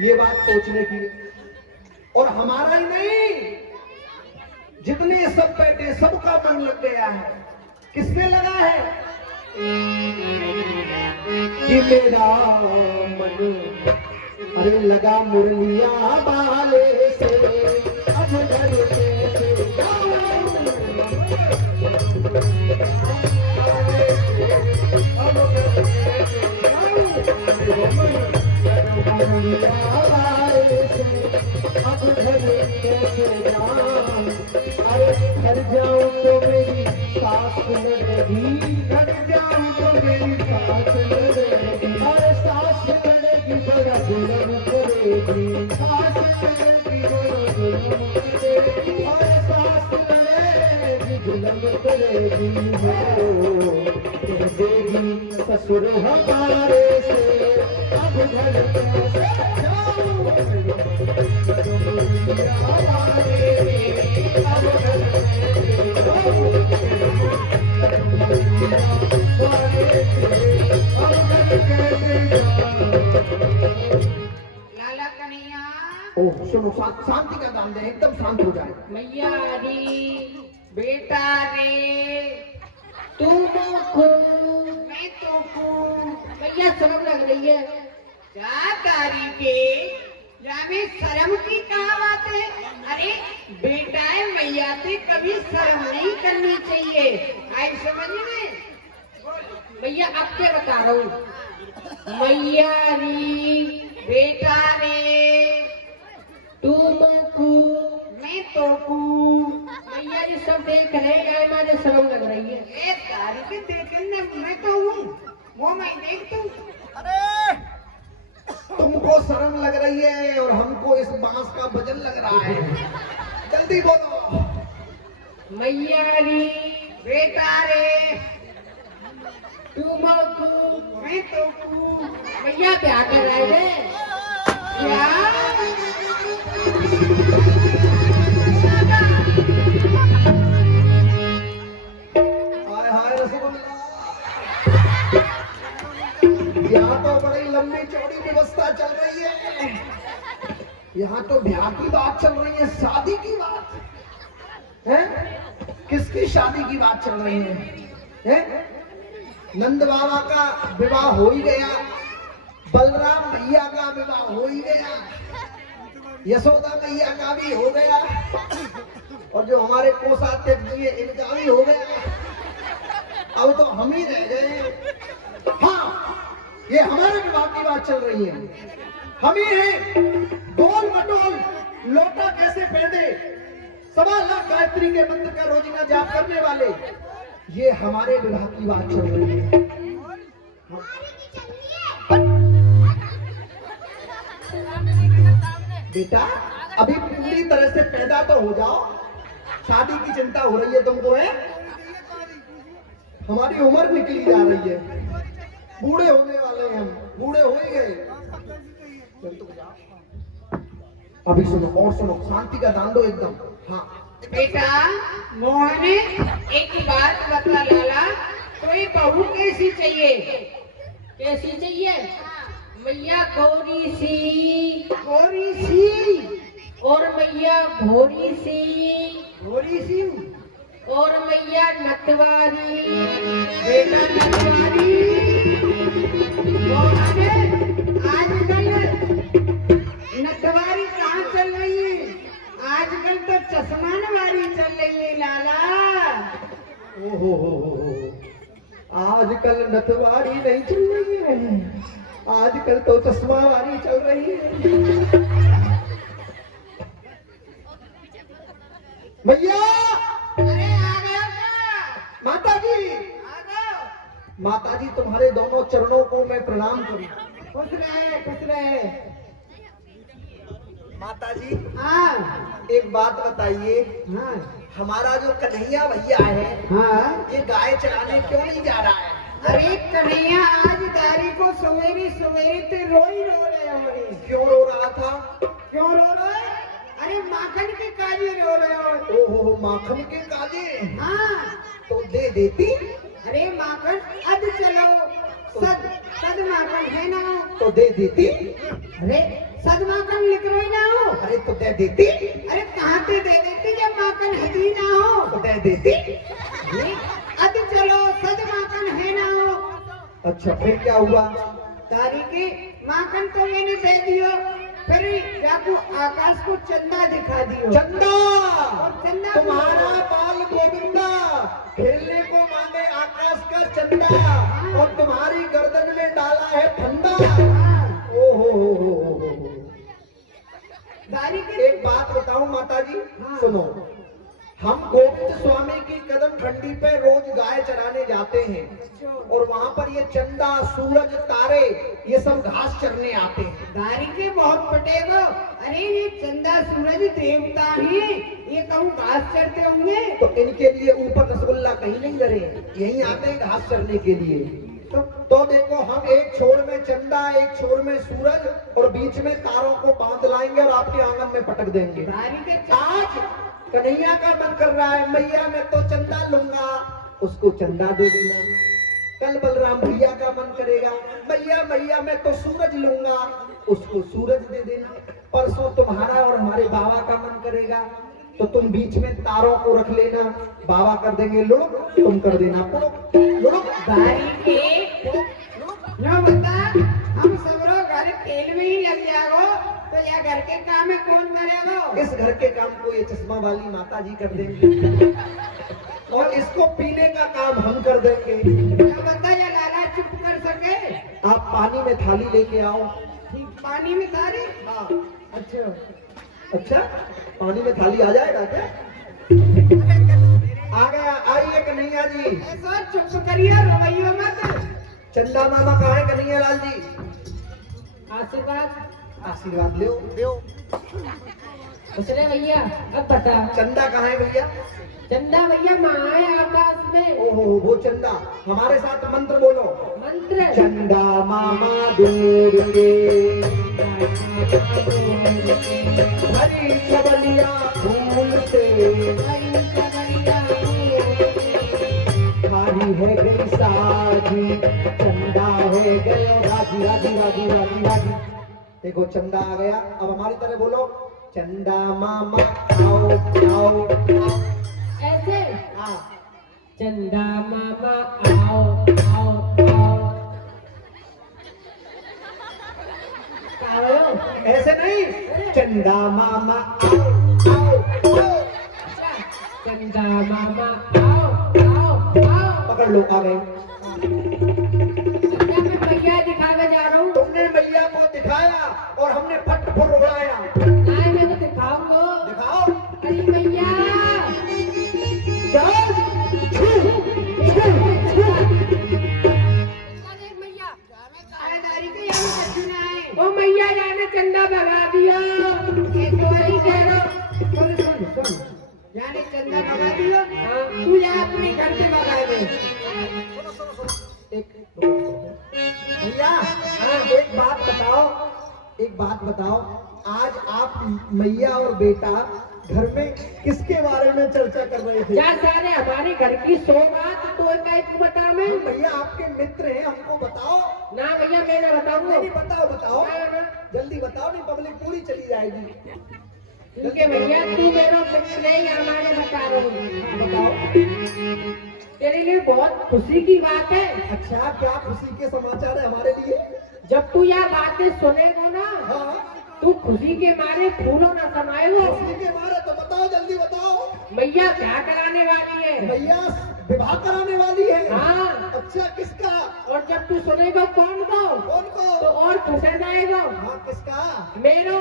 ये बात सोचने की। और हमारा ही नहीं, जितने सब बैठे सबका मन लग गया है। किससे लगा है? कि मेरा मन अरे लगा मुरलिया बाले से, अब घर कैसे जाऊं? अब घर कैसे जाऊं? मुरलिया बाले से, अब घर कैसे जाऊं? अरे घर जाऊं तो मेरी सास लड़ेगी, घर जाऊं तो मेरी सास लड़ेगी। अरे सास लड़ेगी, बड़ा जुल्म करेगी। सास लड़ेगी, बड़ा जुल्म करेगी। अरे सास लड़ेगी, जुल्म करेगी। हो कह देगी ससुर हमारे से, अब घर कैसे जाऊं? अब घर कैसे जाऊं? लाला कन्हैया, ओह सुनो, शांति का दाम दे, एकदम शांत हो जाए। मैया री बेटा रे तुम को मैं तो को भैया शर्म लग रही है। क्या तारीखे जामे शर्म की कहा बात है। अरे बेटा है मैया से कभी शर्म नहीं करनी चाहिए। आई समझ में? भैया अब क्या बता रहा हूँ। मैया री बेटा रे तुम को मैं तो को भैया ये सब देख रहे हैं, मुझे शर्म लग रही है। ए तारीखे देखने मैं तो हूँ, वो मैं देखता हूँ। अरे तुमको शर्म लग रही है और हमको इस बांस का वजन लग रहा है। जल्दी बोलो। मैया री बेटा रे तुम को मैं तो को भैया क्या कर रहे हैं? क्या हाय हाय रसगुल्ला। यहाँ तो बड़ी लंबी चौड़ी व्यवस्था चल रही है। यहाँ तो ब्याह की बात चल रही है, शादी की बात है। किसकी शादी की बात चल रही है? नंद बाबा का विवाह हो ही गया, बलराम भैया का विवाह हो ही गया, यशोदा मैया का भी हो गया, और जो हमारे कोषाध्यक्ष जी है इनका भी हो गया। अब तो हम ही रह गए। हाँ, ये हमारे विवाह की बात चल रही है। हम ही हैं गोल मटोल लोटा कैसे पहने 1.25 लाख गायत्री के मंत्र का रोजिना जाप करने वाले, ये हमारे विवाह की बात चल रही है। बेटा अभी पूरी तरह से पैदा तो हो जाओ, शादी की चिंता हो रही है तुमको है? हमारी उम्र निकली जा रही है, बूढ़े होने वाले हैं हम, बूढ़े हो ही गए। अभी सुनो और सुनो, शांति का दान दो एकदम। हाँ बेटा मोहन एक बात बता लाला, कोई बहू कैसी चाहिए? कैसी चाहिए? मैया गोरी सी गोरी सी और मैया भोरी सी गोरी सी और मैया नटवारी। बेटा नटवारी। मोहन आजकल नटवारी कहाँ चल रही है? आजकल तो चश्मान वाली चल रही है लाला। ओहो, आजकल नटवारी नहीं चल रही है, आजकल तो चश्मा वाली चल रही है। भैया अरे आ गया क्या? माता जी, आ गए। माता जी तुम्हारे दोनों चरणों को मैं प्रणाम करूं। खुश रहे खुश रहे। माता जी हाँ एक बात बताइए, हाँ हमारा जो कन्हैया भैया है हाँ। ये गाय चराने क्यों नहीं जा रहा है? अरे कन्हैया आज दारी को सवेरे सवेरे ते रो ही रो रहे हो। क्यों रो रहा था? क्यों रो रहे? अरे माखन के काजे रो रहे हो। ओहो, माखन के काजे। हाँ तो दे देती। अरे माखन अद चलो, सद सद माखन है ना? तो दे देती। अरे सद माखन लिख रही ना हो। अरे तो दे देती। अरे कहाँ से दे देती जब माखन हदी ना हो? तो दे देती। अरे अद चलो सद माखन है ना हो। अच्छा फिर क्या हुआ? तारी की माखन तो मैंने दे दियो, फिर जाको आकाश को चंदा दिखा दियो। चंदा, और चंदा तुम्हारा बाल गोविंदा खेलने को मांगे आकाश का चंदा और तुम्हारी गर्दन में डाला है फंदा। ओहो, तारी की एक बात बताऊं माता जी, हाँ। सुनो। हम गोविंद स्वामी की कदम खंडी पे रोज गाय चराने जाते हैं और वहाँ पर ये चंदा, सूरज, तारे ये सब घास चरने आते हैं। तारी के बहुत पटेगो। अरे ये चंदा सूरज देवता ही, ये कहूँ घास चढ़ते होंगे। तो इनके लिए ऊपर रसगुल्ला कहीं नहीं गिरे, यहीं आते हैं घास चरने के लिए। तो देखो हम एक छोर में चंदा, एक छोर में सूरज और बीच में तारों को बांध लाएंगे और आपके आंगन में पटक देंगे। तारी के आज कन्हैया का मन कर रहा है, मैया मैं तो चंदा लूंगा, उसको चंदा दे देना। कल बलराम भैया का मन करेगा, मैया मैया मैं तो सूरज लूंगा, उसको सूरज दे देना। परसों तुम्हारा और हमारे बाबा का मन करेगा, तो तुम बीच में तारों को रख लेना, बाबा कर देंगे लुढ़क, तुम कर देना पुढ़क, लुढ़क। बारी के नो बता, हम सब लोग घर खेल में ही लग जाओ तो या घर के काम में कौन करेगा? इस घर के काम को ये चश्मा वाली माता जी कर देंगे और इसको पीने का काम हम कर देंगे। नो बता, या लाला चुप कर सके? आप पानी में थाली लेके आओ। ठीक, पानी में थाली? हाँ। अच्छा, अच्छा, पानी में थाली आ जाएगा क्या? आ गया, आइए कन्हैया जी। ऐसा चुप करिए, रोइयो मत। चंदा मामा कहाँ है कन्हैया लाल जी? आशीर्वाद आशीर्वाद लो। उसने भैया अब बता। चंदा कहाँ है भैया? चंदा भैया माँ है आकाश में। ओहो, वो चंदा। हमारे साथ मंत्र बोलो। मंत्र। चंदा मामा दूर के हरी चबलिया फूल से, हरी है गई साजी, चंदा है गयो राजी राजी राजी राजी राजी। देखो चंदा आ गया। अब हमारी तरह बोलो, चंदा मामा आओ आओ आओ। ऐसे हाँ, चंदा मामा आओ आओ आओ। आओ। ऐसे नहीं, चंदा मामा आओ आओ आओ। चंदा मामा आओ आओ आओ। पकड़ लो, आ गए। अच्छा, मैं भैया दिखावे जा रहा हूँ। तुमने मैया को दिखाया और हमने फट फुट उड़ाया। नहीं, मैं तो दिखाऊंगा। दिखाओ। अरे भैया जाओ। तारेदारी के यहाँ कछु ना है। ओ मैया जाने चंदा भगा दिया। ये तो वही कह रहा हूँ। सुन सुन सुन, जाने चंदा भगा दियो, तू जा अपने घर से भगा दे। भैया, एक बात बताओ, एक बात बताओ, आज आप मैया और बेटा घर में किसके बारे में चर्चा कर रहे थे? क्या सारे हमारे घर की सौगात तो एक बता मैं। भैया आपके मित्र हैं, हमको बताओ। ना भैया मैं ना बताऊंगा। नहीं बताओ, बताओ ना। जल्दी बताओ, नहीं पब्लिक पूरी चली जाएगी। ठीक है भैया, तू मेरा मित्र नहीं, हमारे बता रहा हूँ। बताओ। तेरे लिए बहुत खुशी की बात है। अच्छा, क्या खुशी के समाचार है हमारे लिए? जब तू यह बातें सुनेगा ना, हाँ, तू खुशी के मारे फूलों न समाएगा। खुशी के बारे तो बताओ, जल्दी बताओ। मैया क्या कराने वाली है? भैया विवाह कराने वाली है। हाँ। अच्छा, किसका? और जब तू सुनेगा कौन को, कौन को? तो और खुश हो जाएगा। हाँ, किसका? मेरो।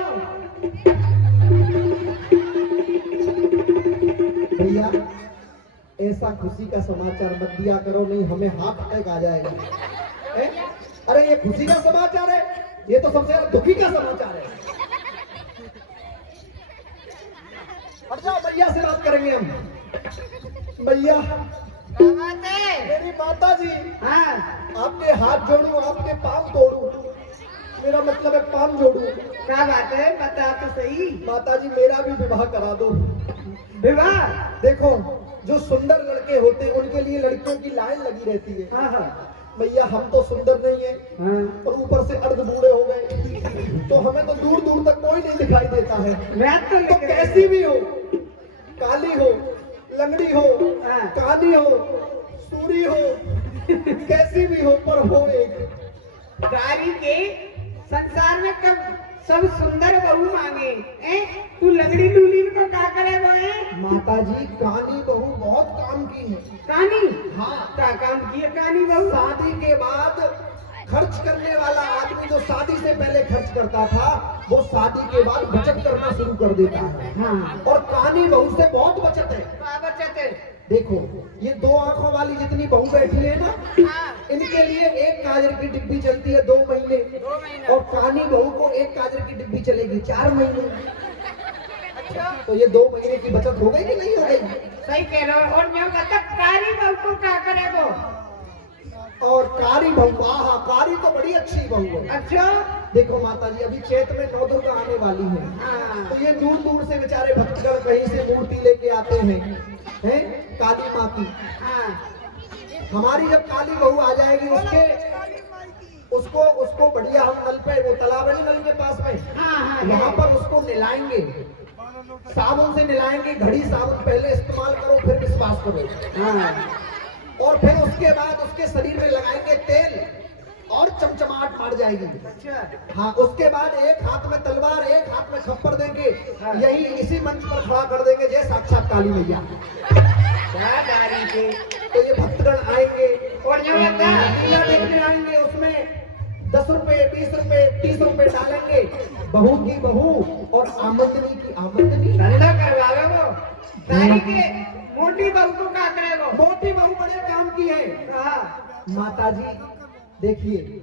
भैया ऐसा खुशी का समाचार मत दिया करो, नहीं हमें हार्ट अटैक आ जाएगा। अरे ये खुशी का समाचार है, ये तो सबसे ज्यादा दुखी का समाचार है। हट जाओ, भैया से बात करेंगे हम। भैया, क्या बात है? मेरी माता जी, हाँ, आपके हाथ जोड़ू, आपके पाँव तोड़ू, मेरा मतलब है पाँव जोड़ू। क्या बात है? बता तो सही। माता जी, मेरा भी विवाह करा दो। विवाह? देखो, जो सुंदर लड़के होते हैं उनके लिए लड़कियों की लाइन लगी रहती है। हाँ हाँ भैया हम तो सुंदर नहीं है हाँ। और ऊपर से अर्ध बूढ़े हो गए, तो हमें तो दूर दूर तक कोई नहीं दिखाई देता है। रात तो तो कैसी भी हो, काली हो, लंगड़ी हो, हाँ। काली हो, सूरी हो, कैसी भी हो, पर हो एक। गाड़ी के संसार में कब सब सुंदर बहू मांगे, तू लंगड़ी लूली को क्या करेगा? माता जी, काली बहू बहुत काम की है। कानी? हाँ, क्या काम किए कानी बहू? शादी के बाद खर्च करने वाला आदमी जो शादी से पहले खर्च करता था, वो शादी के बाद बचत करना शुरू कर देता है। हाँ। और कानी बहू से बहुत बचत है। क्या बचत है? देखो, ये दो आंखों वाली जितनी बहू बैठी है ना, हाँ। इनके लिए एक काजर की डिब्बी चलती है 2 महीने, 2 महीना। और कानी बहू को एक काजर की डिब्बी चलेगी 4 महीने। अच्छा, तो ये 2 महीने की बचत हो गई कि नहीं हो गई? सही कह रहे हो। और जो बता कारी बहू को क्या करेगा? और कारी बहू, आहा, कारी तो बड़ी अच्छी बहू है। अच्छा। देखो माता जी, अभी चैत में 9 दुर्गा आने वाली है। हाँ। तो ये दूर दूर से बेचारे भक्तगण कहीं से मूर्ति लेके आते हैं काली माँ की। हाँ। हमारी जब काली बहू आ जाएगी, उसको बढ़िया हम नल पे, वो तालाब है ना नल के पास में, हाँ हाँ वहां पर उसको नहलाएंगे। साबुन से नहलाएंगे, घड़ी साबुन पहले इस्तेमाल करो फिर विश्वास करो। हाँ और फिर उसके बाद उसके शरीर में लगाएंगे तेल और चमचमाहट मार जाएगी। अच्छा हाँ, उसके बाद एक हाथ में तलवार एक हाथ में खप्पर देंगे, हाँ। यही इसी मंच पर खड़ा कर देंगे जय साक्षात काली मैया। क्या दारी के तो ये भक्तगण आएंगे और जो लगता लीला देखने आएंगे, उसमें 10 रुपए 20 रुपए 30 रुपए डालेंगे, बहू की बहू और आमदनी की आमदनी। धंधा करवावे वो दारी के मोटी बहू को का करेगो। मोटी बहू बड़े काम की है। हाँ माता जी देखिए,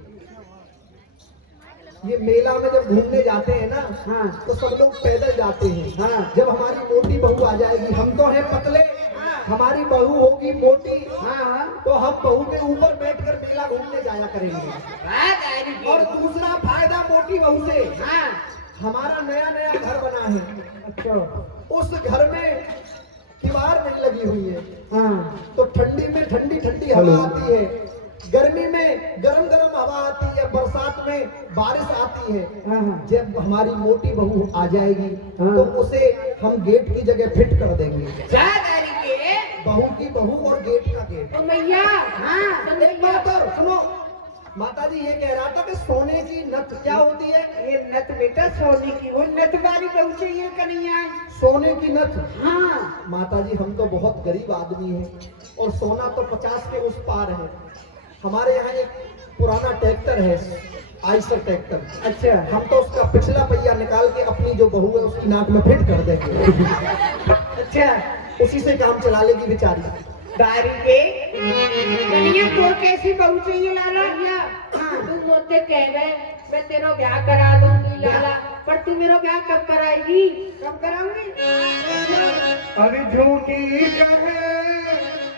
ये मेला में जब घूमने जाते हैं ना, हाँ तो सब लोग पैदल जाते हैं। हाँ। जब हमारी मोटी बहू आ जाएगी, हम तो हैं पतले, हाँ। हमारी बहू होगी मोटी, हाँ तो हम बहू के ऊपर बैठकर मेला घूमने जाया करेंगे। हाँ दारी की और दूसरा फायदा मोटी बहू से, हाँ हमारा नया नया घर बना है, अच्छा उस घर में दीवार नहीं लगी हुई है, हाँ तो ठंडी में ठंडी ठंडी हवा आती है, गर्मी में गरम गरम हवा आती है, बरसात में बारिश आती है। हाँ जब हमारी मोटी बहू आ जाएगी, हाँ। तो उसे हम गेट की जगह फिट कर देंगे। जा दारी के बहू की बहू और गेट का गेट। तो मैया हाँ एक बात और सुनो, माता जी ये कह रहा था कि सोने की नथ क्या होती है? ये नथ बेटा सोने की, वो नथ वाली बहू चाहिए कन्हैया। सोने की नथ। हाँ माता जी हम तो बहुत गरीब आदमी हैं और सोना तो 50 के उस पार है। हमारे यहाँ एक पुराना ट्रैक्टर है, आइसर ट्रैक्टर। अच्छा हम तो उसका पिछला पहिया निकाल के अपनी जो बहू है उसकी नाक में फिट कर देंगे। अच्छा उसी से काम चला लेगी बेचारी। दारी के कन्हैया तो कैसी बहू चाहिए लाला? भैया तुम मुझसे कह गए मैं तेरा ब्याह करा दूंगी लाला, पर तू मेरा ब्याह कब कराएगी? कब कराऊंगी? अरे झूठी कहे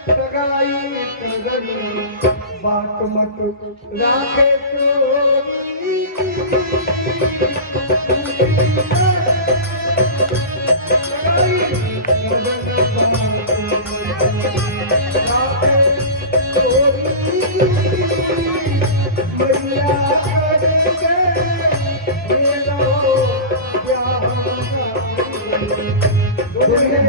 सगाई कदरी, बात मत राखे चोरी। सगाई कदरी, राखे चोरी। मैया करेंगे मेरा प्यार, दुल्हन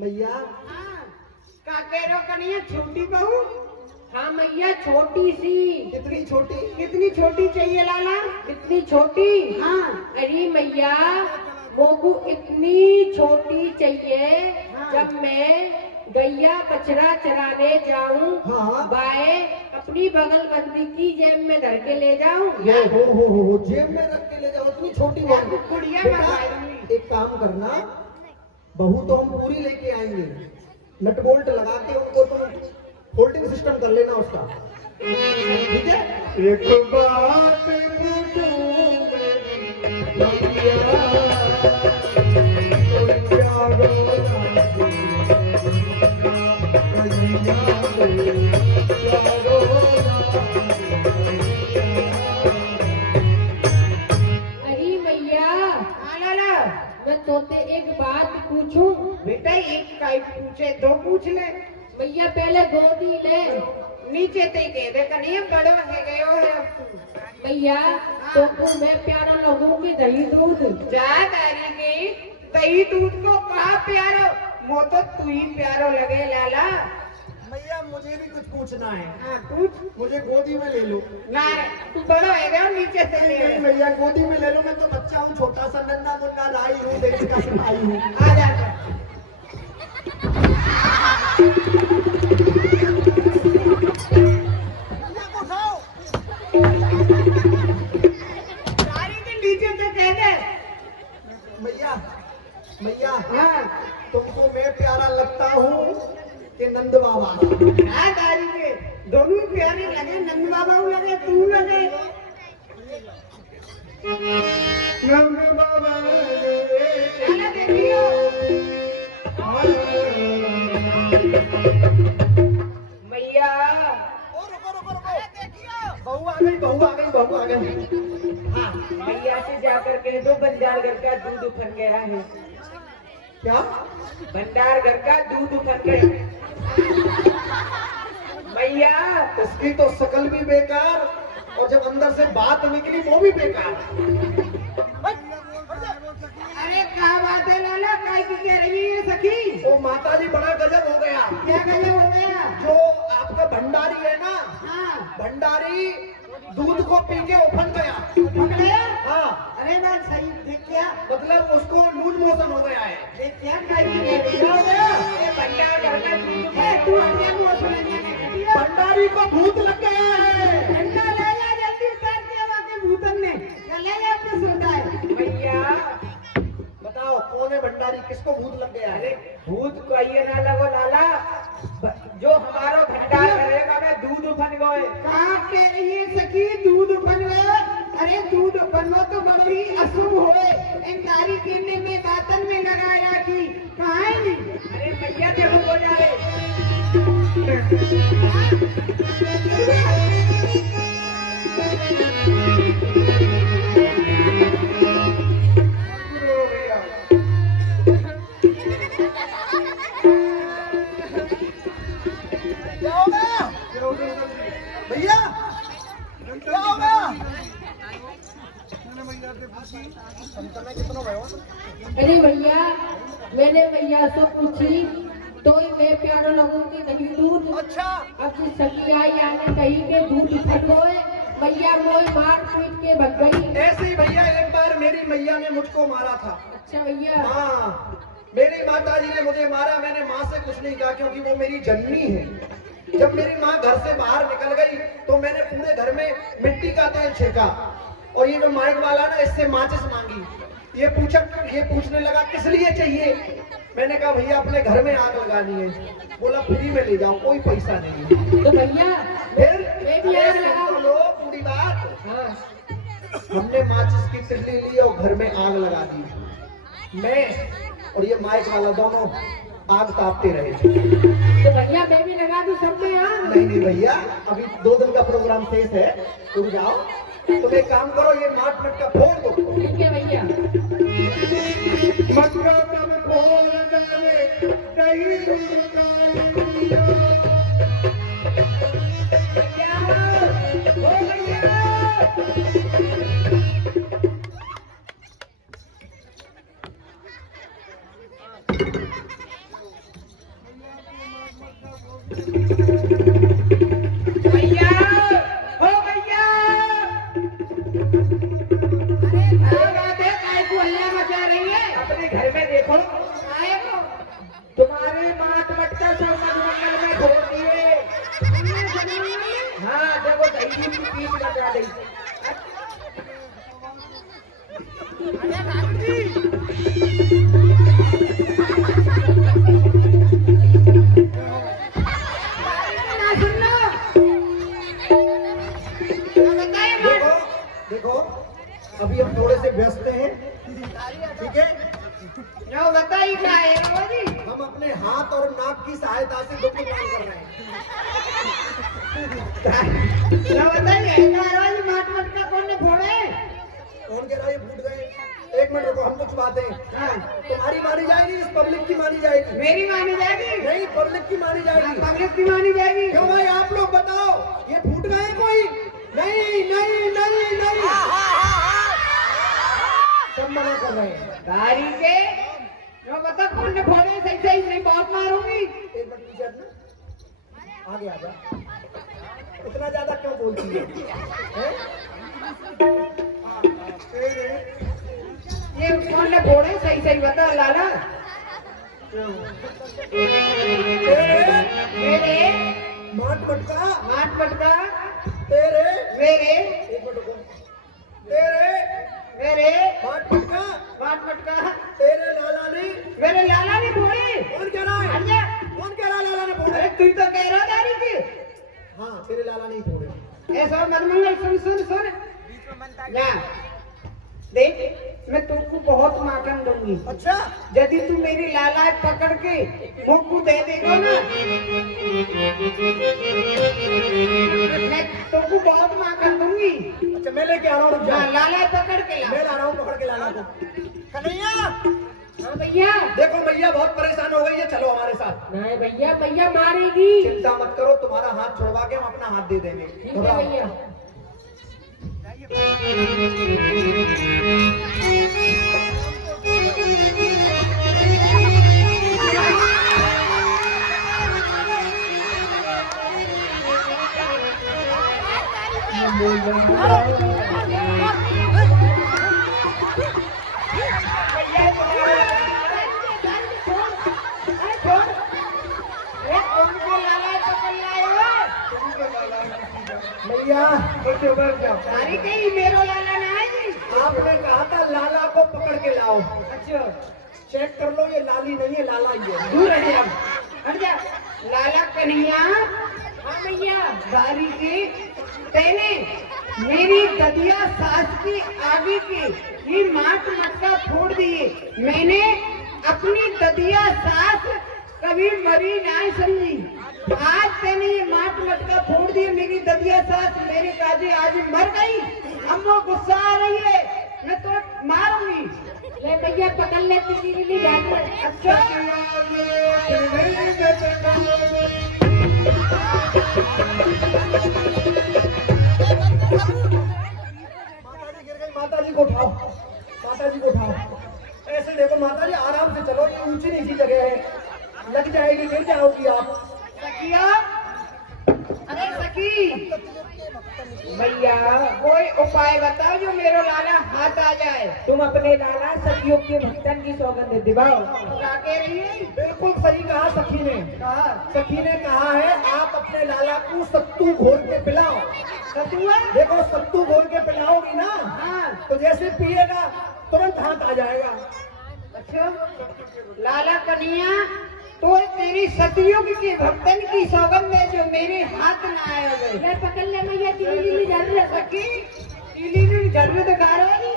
मैया हाँ का कह रहे हो कन्हैया? छोटी बहू? हाँ मैया छोटी सी। कितनी छोटी? कितनी छोटी चाहिए लाला? कितनी छोटी? हाँ अरे मैया मोको इतनी छोटी चाहिए हाँ। जब मैं गैया बछड़ा चराने जाऊं, हाँ। बाए अपनी बगलबंदी की जेब में धर के ले जाऊं। ये हो जेब में रख के ले जाओ, इतनी छोटी बहू। गुड़िया बेटा, मंगाई। एक काम करना, बहू तो हम पूरी लेके आएंगे, नट बोल्ट लगा के उनको तुम होल्डिंग सिस्टम कर लेना उसका, ठीक है? एक बात पूछूं मैं, प्यारो अरे मैया हाँ लाला मैं तोते एक बात पूछूं? बेटा एक काई पूछे दो पूछ ले। मैया पहले गोदी ले। नीचे ते कह दे कन्हैया बड़े हो गए हो है अब तू। मैया तो मैं प्यारा लगूं कि दही दूध? जा दारी की दही दूध को कहा प्यारो, मो तो तू ही प्यारो लगे लाला। मैया मुझे भी कुछ पूछना है, हाँ पूछ। मुझे गोदी में ले लो। ना तू बड़ा है गया नीचे से ले नहीं मैया गोदी में ले लो, मैं तो बच्चा हूँ, छोटा सा नन्ना मुन्ना राई हूँ, देश का सिपाही हूँ। आ जा दारी के नीचे से कह दे। मैया मैया हाँ तुमको मैं प्यारा लगता हूँ कि नंद बाबा? हाँ दारी के दोनों ही प्यारे लगे, नंद बाबा लगे तू लगे। नंद बाबा लाला देखियो मैया बहू आ गई बहू आ गई बहू आ गई। हाँ मैया से जाकर कह दो बंजारगढ़ का दूध उफर गया है। क्या? भंडार घर का दूध उफन गया भैया। उसकी तो शकल भी बेकार और जब अंदर से बात निकली वो भी बेकार। अरे क्या बात है लाला, काय की कह रही है सखी? वो माता जी बड़ा गजब हो गया। क्या गजब हो गया? जो आपका भंडारी है ना, हाँ भंडारी दूध को पी के उफन गया। उफन गया? हाँ, अरे बात सही देख क्या, मतलब उसको लूज मोशन हो गया है। देख क्या काय की कह रही है? अरे भंडार घर का दूध है, तू अपने मुंह सुनाने में खटिया। भंडारी को भूत लग गया है। ठंडा ले जा जल्दी, उतार के आके भूतन ने ले जा अपने सोता है भैया। बताओ कौन है भंडारी, किसको भूत लग गया है? अरे भूत को ये ना लगो लाला, जो हमारो भंडार करेगा मैं दूध उफन गए। कहाँ कह रही है सखी दूध उफन गए? अरे दूध उफनो तो बड़ो ही अशुभ होए, इन तारी गिरने में बातन में लगाया कि कहाँ है नहीं? अरे भैया देखो हो जा क्या हो गया भैया? क्या हो गया? अरे भैया, मैंने भैया से पूछी तो ही मैं प्यारो लगूं कि नहीं दूध। अच्छा अब जिस सखी आई आने कही के दूध फट गए, भैया मोई मार पीट के भग गई। ऐसे ही भैया एक बार मेरी मैया ने मुझको मारा था। अच्छा भैया। हाँ, मेरी माता जी ने मुझे मारा, मैंने माँ से कुछ नहीं कहा क्योंकि वो मेरी जननी है। जब मेरी माँ घर से बाहर निकल गई तो मैंने पूरे घर में मिट्टी का तेल छिड़का और ये जो माइक वाला ना इससे माचिस मांगी। ये पूछने लगा किस लिए चाहिए। मैंने कहा भैया अपने घर में आग लगानी है। बोला फ्री में ले जाओ, कोई पैसा नहीं है। तो भैया फिर मैं भी आग लगा। सुन तो लो पूरी बात। हाँ। हमने माचिस की तिल्ली ली और घर में आग लगा दी। मैं और ये माइक वाला दोनों आग तापते रहे। तो भैया मैं भी लगा दूं सब में आग? नहीं नहीं भैया, अभी 2 दिन का प्रोग्राम शेष है, रुक जाओ। तुम एक काम करो, ये माट मटका फोड़ दो। ठीक है भैया। मटका तब फोड़ डाले दही दूध का भैया ओ भैया। अरे बात है काय को हल्ला मचा रही है? अपने घर में देखो आए को तुम्हारे माट मटका सब मधुमंगल में छोड़ दिए। हाँ जब वो दही की पीठ लगा दी। देखो अभी हम थोड़े से व्यस्त हैं, ठीक है? जो बताइए क्या है जी? हम अपने हाथ और नाक की सहायता से दुख निवारण कर रहे हैं। जो बताइए माट मटका कौन ने फोड़े? कौन कह रहा है ये फूट गए? एक मिनट रुको, हम कुछ बातें। हाँ तुम्हारी मानी जाएगी, इस पब्लिक की मानी जाएगी। मेरी मानी जाएगी? नहीं, पब्लिक की मानी जाएगी। पब्लिक की मानी जाएगी। क्यों भाई, आप लोग बताओ, ये फूट गए कोई? नहीं नहीं नहीं नहीं, सब मना कर रहे हैं। गाड़ी के जो बता कौन ने फोड़े? सही सही नहीं बहुत मारूंगी। एक मिनट पीछे हटना, आगे आ जा। इतना ज्यादा क्यों बोलती है? ये कौन ने फोड़े? सही सही बता लाला। मेरे माट मटका माट मटका तेरे, मेरे एक मिनट रुको, तेरे मेरे माट मटका माट मटका तेरे लाला ने। मेरे लाला ने फोड़े। कौन कह रहा है? हट जा। कौन कह रहा है लाला ने फोड़े? अरे तू तो कह रहा दारी की। हाँ, तेरे लाला नहीं फोड़े। ऐसा मनमंगल सुन सुन सुन जा देख, मैं तुमको बहुत माखन दूंगी। अच्छा, यदि तू मेरी लाला पकड़ के मुझको दे देगा ना, मैं तुमको बहुत माखन दूंगी। अच्छा मैं लेके आ रहा हूँ, रुक जा। हाँ, लाला पकड़ के ला। मैं ला रहा हूँ, पकड़ के लाला को। कन्हैया हाँ भैया। देखो मैया बहुत परेशान हो गई है, चलो हमारे साथ। नहीं भैया, मैया मारेगी। चिंता मत करो, तुम्हारा हाथ छुड़वा के हम अपना हाथ दे देंगे। ठीक है भैया। भैया कुछ उबर जाओ। सारी कहीं मेरो लाला ना है। आपने कहा था लाला को पकड़ के लाओ। अच्छा चेक कर लो, ये लाली नहीं है, लाला ही है। दूर हट जा, हट जा। लाला कन्हैया, हाँ भैया। बारी के तेने मेरी ददिया सास की आगे के ये माट मटका फोड़ दिए। मैंने अपनी ददिया सास कभी मरी ना समझी। आज तेने ये माट मटका फोड़ दिए, मेरी ददिया सास मेरे काजे आज मर गई। अब वो गुस्सा आ रही है, मैं तो मारूंगी। ले भैया पकड़ ले, तेरी लीली जानवर। अच्छा माताजी गिर गई, माताजी को उठाओ, माताजी को उठाओ। ऐसे देखो माताजी, आराम से चलो, ये ऊंची नीची जगह है, लग जाएगी, गिर जाओगी आप। सखिया, अरे सखी भैया कोई उपाय बताओ जो मेरो लाला हाथ आ जाए। तुम अपने लाला सखियों के भक्तन की सौगंध दिवाओ। क्या कह रही है? बिल्कुल सही कहा सखी ने। कहा सखी ने कहा है आप अपने लाला को सत्तू घोल के पिलाओ। सतुआ? देखो सत्तू घोल के पिलाओगी ना, हाँ। तो जैसे पिएगा तुरंत हाथ आ जाएगा। अच्छा लाला कन्हैया, तो तेरी सतयुग के भक्तन की सौगंध है जो मेरे हाथ न आए हुए। ले पकड़ ले भैया, तेरी लीली जानवर। सखी टीली जरूर दिखा रही।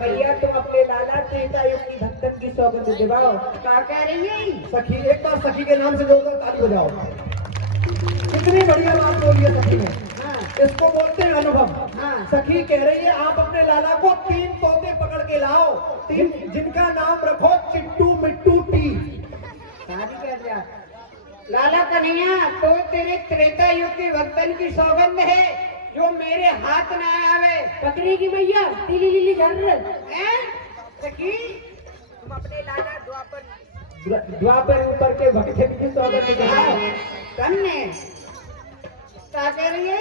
भैया तुम अपने लाला त्रेतायुग की भक्तन की सौगंध दिवाओ। क्या कह रही है? सखी, एक बार सखी के नाम से जोरदार ताली बजाओ। कितनी बढ़िया बात बोली है सखी ने। हाँ इसको बोलते हैं अनुभव। हाँ। सखी कह रही है आप अपने लाला को 3 तोते पकड़ के लाओ, जिनका नाम रखो चिट्टू मिट्टू टी। शादी कर जा। लाला कन्हैया, तो तेरे त्रेता युग के भक्तन की सौगंध है जो मेरे हाथ न आवे। पकड़ेगी भैया, तेरी लीली जानवर। हैं? सखी तुम अपने लाला द्वापर ऊपर के भक्तन की सौगंध दिवाओ। कन्ने क्या कह रही है?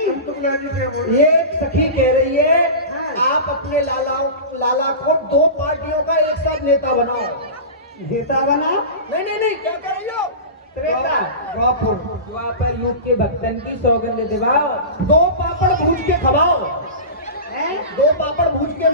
ये सखी कह रही है हाँ। आप अपने लाला को 2 पार्टियों का एक साथ नेता बनाओ। नेता बना? नहीं नहीं नहीं, क्या कह रही हो? त्रेता द्वापर युग के भक्तन की सौगंध दिवाओ। 2 पापड़ भूज के खवाओ। हैं? 2 पापड़ भूज के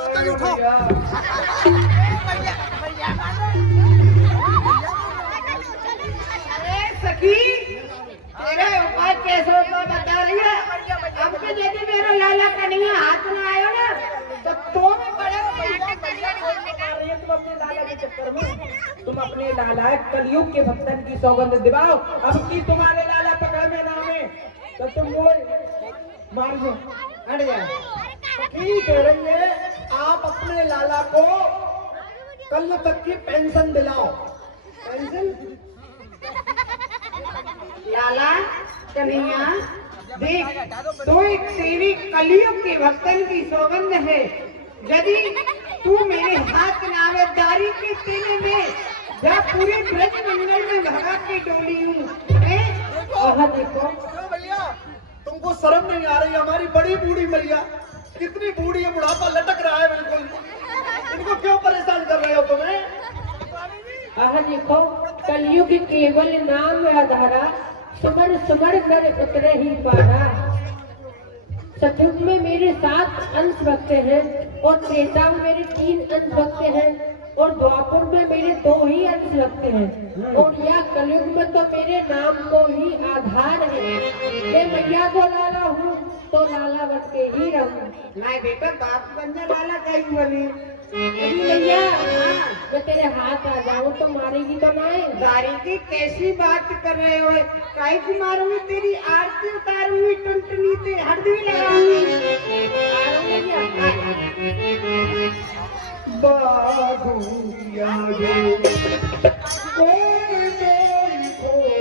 माताजी उठाओ। अरे सखी, तेरा उपाय कैसे होगा बता रही है? अब के यदि मेरा लाला कन्हैया हाथ में आयो ना, तो मैं तुम अपने लाला के चक्कर में, तुम अपने लाला कलयुग के भक्तन की सौगंध दिवाओ। अब की तुम्हारे लाला पकड़ में ना आवे तो तुम बोल मार दो। हट जा। सखी कह रही है आप अपने लाला को कल तक की पेंशन दिलाओ। पेंशन? लाला कन्हैया देख, तो एक तेरी कलयुग के भक्तन की सौगंध है, यदि तू मेरे हाथ नावेदारी के तेने में जा पूरे ब्रज मंडल में भगा के डोली हूँ। देखो भैया, तुमको शर्म नहीं आ रही? हमारी बड़ी बूढ़ी मैया कितनी बूढ़ी है, बुढ़ापा लटक रहा है बिल्कुल। इनको क्यों परेशान कर रहे हो तुम्हें? देखो कलयुग केवल नाम आधारा, सुमर सुमर नर उतरे ही पारा। सतयुग में मेरे 7 अंश भक्त हैं और त्रेता में मेरे 3 अंश भक्त हैं और द्वापर में मेरे 2 ही अंश भक्त हैं और यह कलयुग में तो मेरे नाम को ही आधार है। मैं मैया को लाला हूँ तो लाला बन के ही रहूँ। नहीं बेटा, बाप बन जा, लाला कहीं बनी। अरे भैया मैं तेरे हाथ आ जाऊं तो मारेगी तो नहीं? दारी की कैसी बात कर रहे हो? काहे को मारूंगी? तेरी आरती उतारूंगी, टुनटुनी ते हल्दी लगाऊंगी। बाबूया रे कौन कोई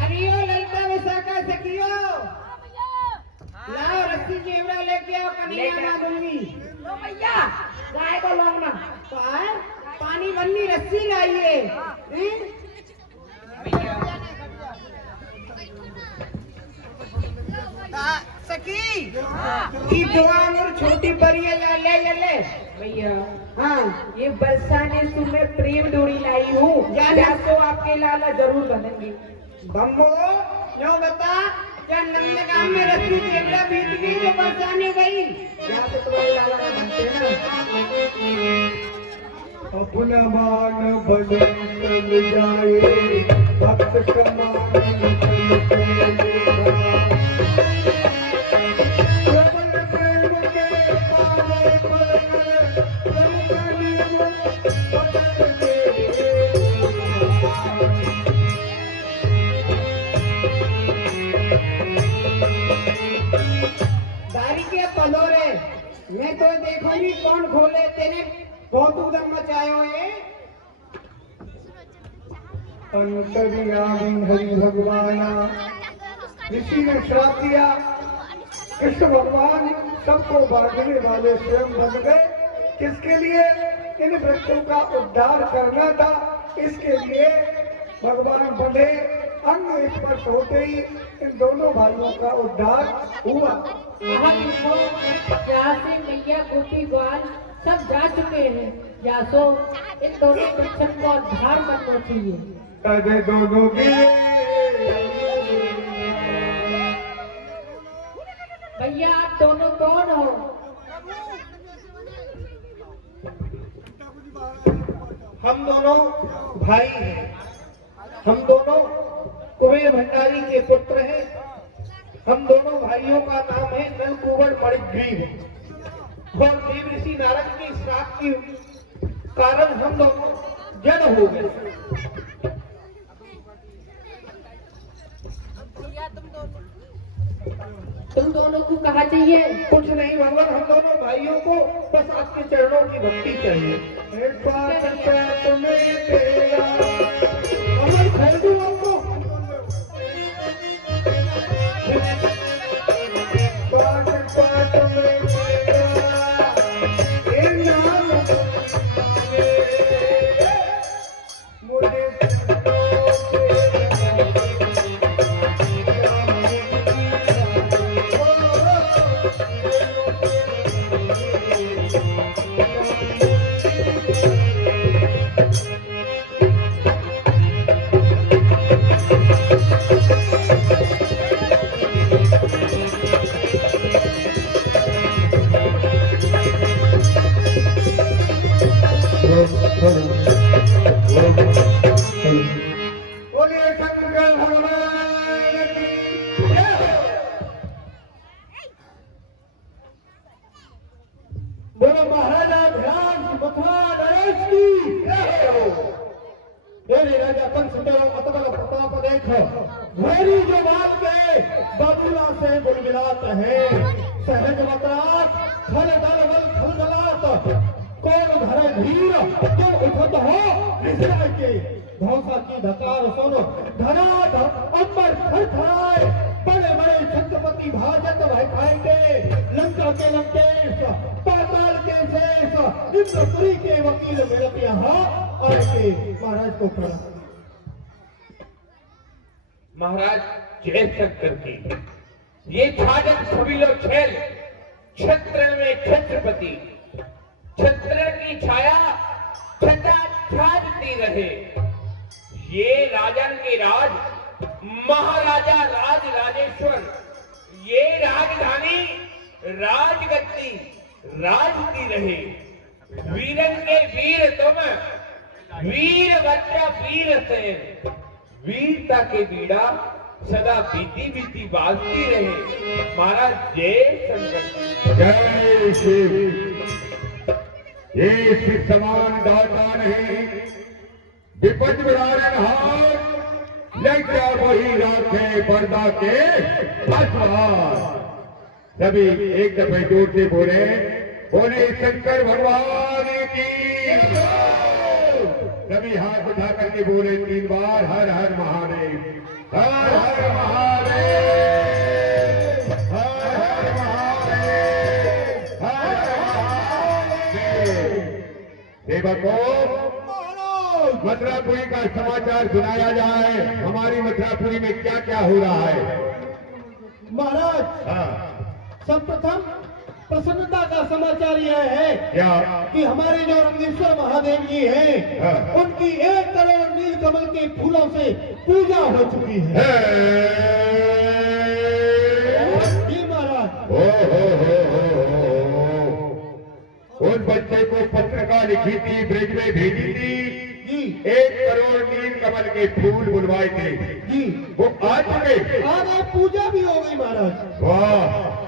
अरे ओ ललिता विशाखा सखियो, लाओ रस्सी जेवड़ा लेके आओ, कन्हैया ना दूंगी। लो भैया, गाय को लोगना पानी बन्नी रस्सी लाइए। सखी ई दुआ मोर छोटी परिया या ले भैया हाँ ये बरसाने तुम्हें प्रेम डोरी लाई हूँ, जाने तो आपके लाला जरूर बनेंगे। बम्बो यो बता, क्या नंदगांव में रस्सी जेवड़ा बीत गई जो बरसाने गई? यहाँ से तुम्हारे लाला ना बनते ना। अपना मान बदल जाए भक्त कमान दारी के पलोरे मैं तो देखूंगी कौन खोले तेरे कौतुक दम मचायो है। अंतर्यामी हरि भगवान ऋषि ने श्राप दिया, कृष्ण भगवान सबको बांटने वाले स्वयं बन गए। किसके लिए? इन वृक्षों का उद्धार करना था, इसके लिए भगवान बने। अंग स्पर्श होते ही इन दोनों भाइयों का उद्धार हुआ। यहाँ से मैया गोपी ग्वाल सब जा चुके हैं। यासो इन दोनों वृक्षों को उद्धार करना चाहिए। तदे दोनों की भैया आप दोनों कौन हो? हम दोनों भाई हैं। हम दोनों कुबेर भंडारी के पुत्र हैं। हम दोनों भाइयों का नाम है नलकुबर मणिग्रीव। और देव ऋषि नारद के श्राप के कारण हम दोनों जड़ हो गए। तुम दोनों को कहा चाहिए? कुछ नहीं भगवान, हम दोनों भाइयों को बस आपके चरणों की भक्ति चाहिए। एक बात तुम्हें तेरा अमर खरीदू आपको। बोलिए शंकर भगवान की जय हो। बोलो महाराजा ध्यान मथुरा नरेश की जय हो। मेरे राजा कंस तेरो अतबल प्रताप देख, मेरी जो बात के बबूला से बुलबिलात है। सहज वक्रात खल दल बल खल दलात, कौन धरे धीर तुम उठत हो विषय के। धौसा की धकार सुन धनाधर अंबर थरथराए, बड़े बड़े छत्रपति भाजत भय खाएंगे। लंका के लंकेश, पाताल के शेष, इंद्रपुरी के वकील मेरे यहाँ आएंगे। महाराज को खड़ा। महाराज जय शंकर की। ये छाजन छबिलो छेल, छत्र में छत्रपति, छत्र की छाया छटा छाजती रहे। ये राजन के राज, महाराजा राज राजेश्वर, ये राजधानी राजगद्दी राजती रहे। वीरन के वीर तुम, वीर बच्चा वीर सेन, वीरता के बीड़ा सदा बीती बीती बाजती रहे। महाराज जय संकट। जय शिव। ये शिव समान दाता नहीं, विपद विराजन हाथ लज्जा वही राखे पर्दा के आसपास। सभी एक दफे जोर से बोले, बोले शंकर भगवान की। सभी हाथ उठा करके बोले 3 बार, हर हर महादेव, हर हर महादेव, हर हर महादेव, हर हर महादेव। सेवकों, मथुरापुरी का समाचार सुनाया जाए। हमारी मथुरापुरी में क्या क्या हो रहा है? महाराज, हाँ, सर्वप्रथम प्रसन्नता का समाचार यह है क्या? कि हमारे जो रंगेश्वर महादेव जी हैं, हाँ। उनकी 1 करोड़ नीलकमल के फूलों से पूजा हो चुकी है। जी महाराज। उन बच्चे को पत्रिका लिखी थी, ब्रिज में भेजी थी जी 1 करोड़ नीलकमल के फूल बुलवाए थे। जी, वो आ चुके। आज पूजा भी हो गई महाराज। वाह,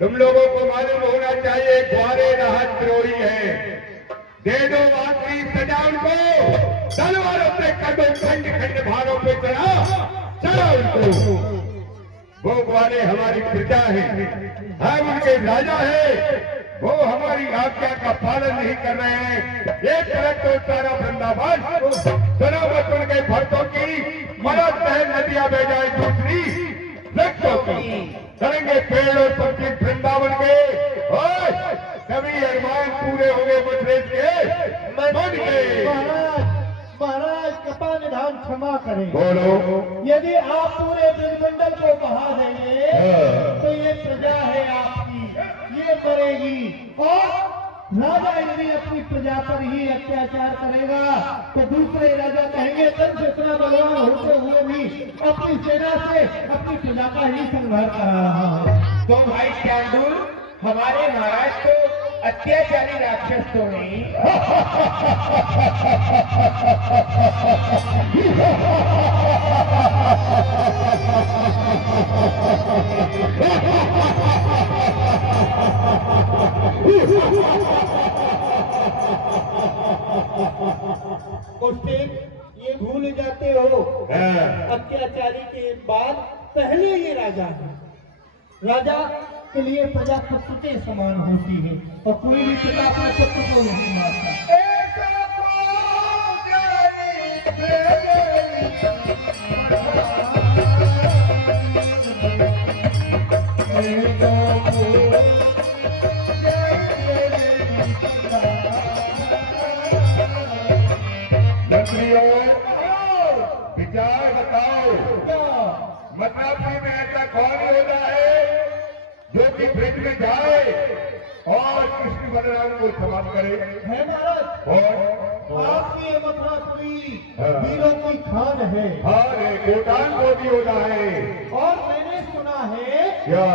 तुम लोगों को मालूम होना चाहिए ग्वारे राहत द्रोही है। दे दो आखिरी सजा उनको, तलवारों से कर दो खंड खंड भागों पे चढ़ा उनको। वो ग्वारे हमारी प्रजा है, हम उनके राजा है। वो हमारी आज्ञा का पालन नहीं कर रहे हैं। एक तरफ तो सारा वृंदावन सुनो मत उनके भक्तों की मदद है, नदियां बह जाए दूसरी वृक्षों की, करेंगे पेड़ और पक्षी वृंदावन के। सभी अरमान पूरे हो गए मथुरेश के मन के। महाराज कृपा निधान क्षमा करें। बोलो। यदि आप पूरे ब्रजमंडल को बहा देंगे तो ये प्रजा है आपकी, ये करेगी। और राजा यदि अपनी प्रजा पर ही अत्याचार करेगा तो दूसरे राजा कहेंगे कंस इतना बलवान होते हुए भी अपनी सेना से अपनी प्रजा का ही संघर्ष करा रहा है। तो भाई चांडूल, हमारे महाराज तो अत्याचारी राक्षस तो नहीं। ये भूल जाते हो अत्याचारी के बाद पहले ये राजा है। राजा के लिए प्रजा पुत्र के समान होती है और कोई भी पिता अपने पुत्र को नहीं मारता। विचार बताओ, मथुरापुरी में ऐसा कौन होता है जो कि ब्रिज में जाए और कृष्ण बलराम को समाप्त करे? है महाराज, और आपकी मथुरापुरी वीरों की खान है। हाँ, गोदान को भी होता है। और मैंने सुना है क्या?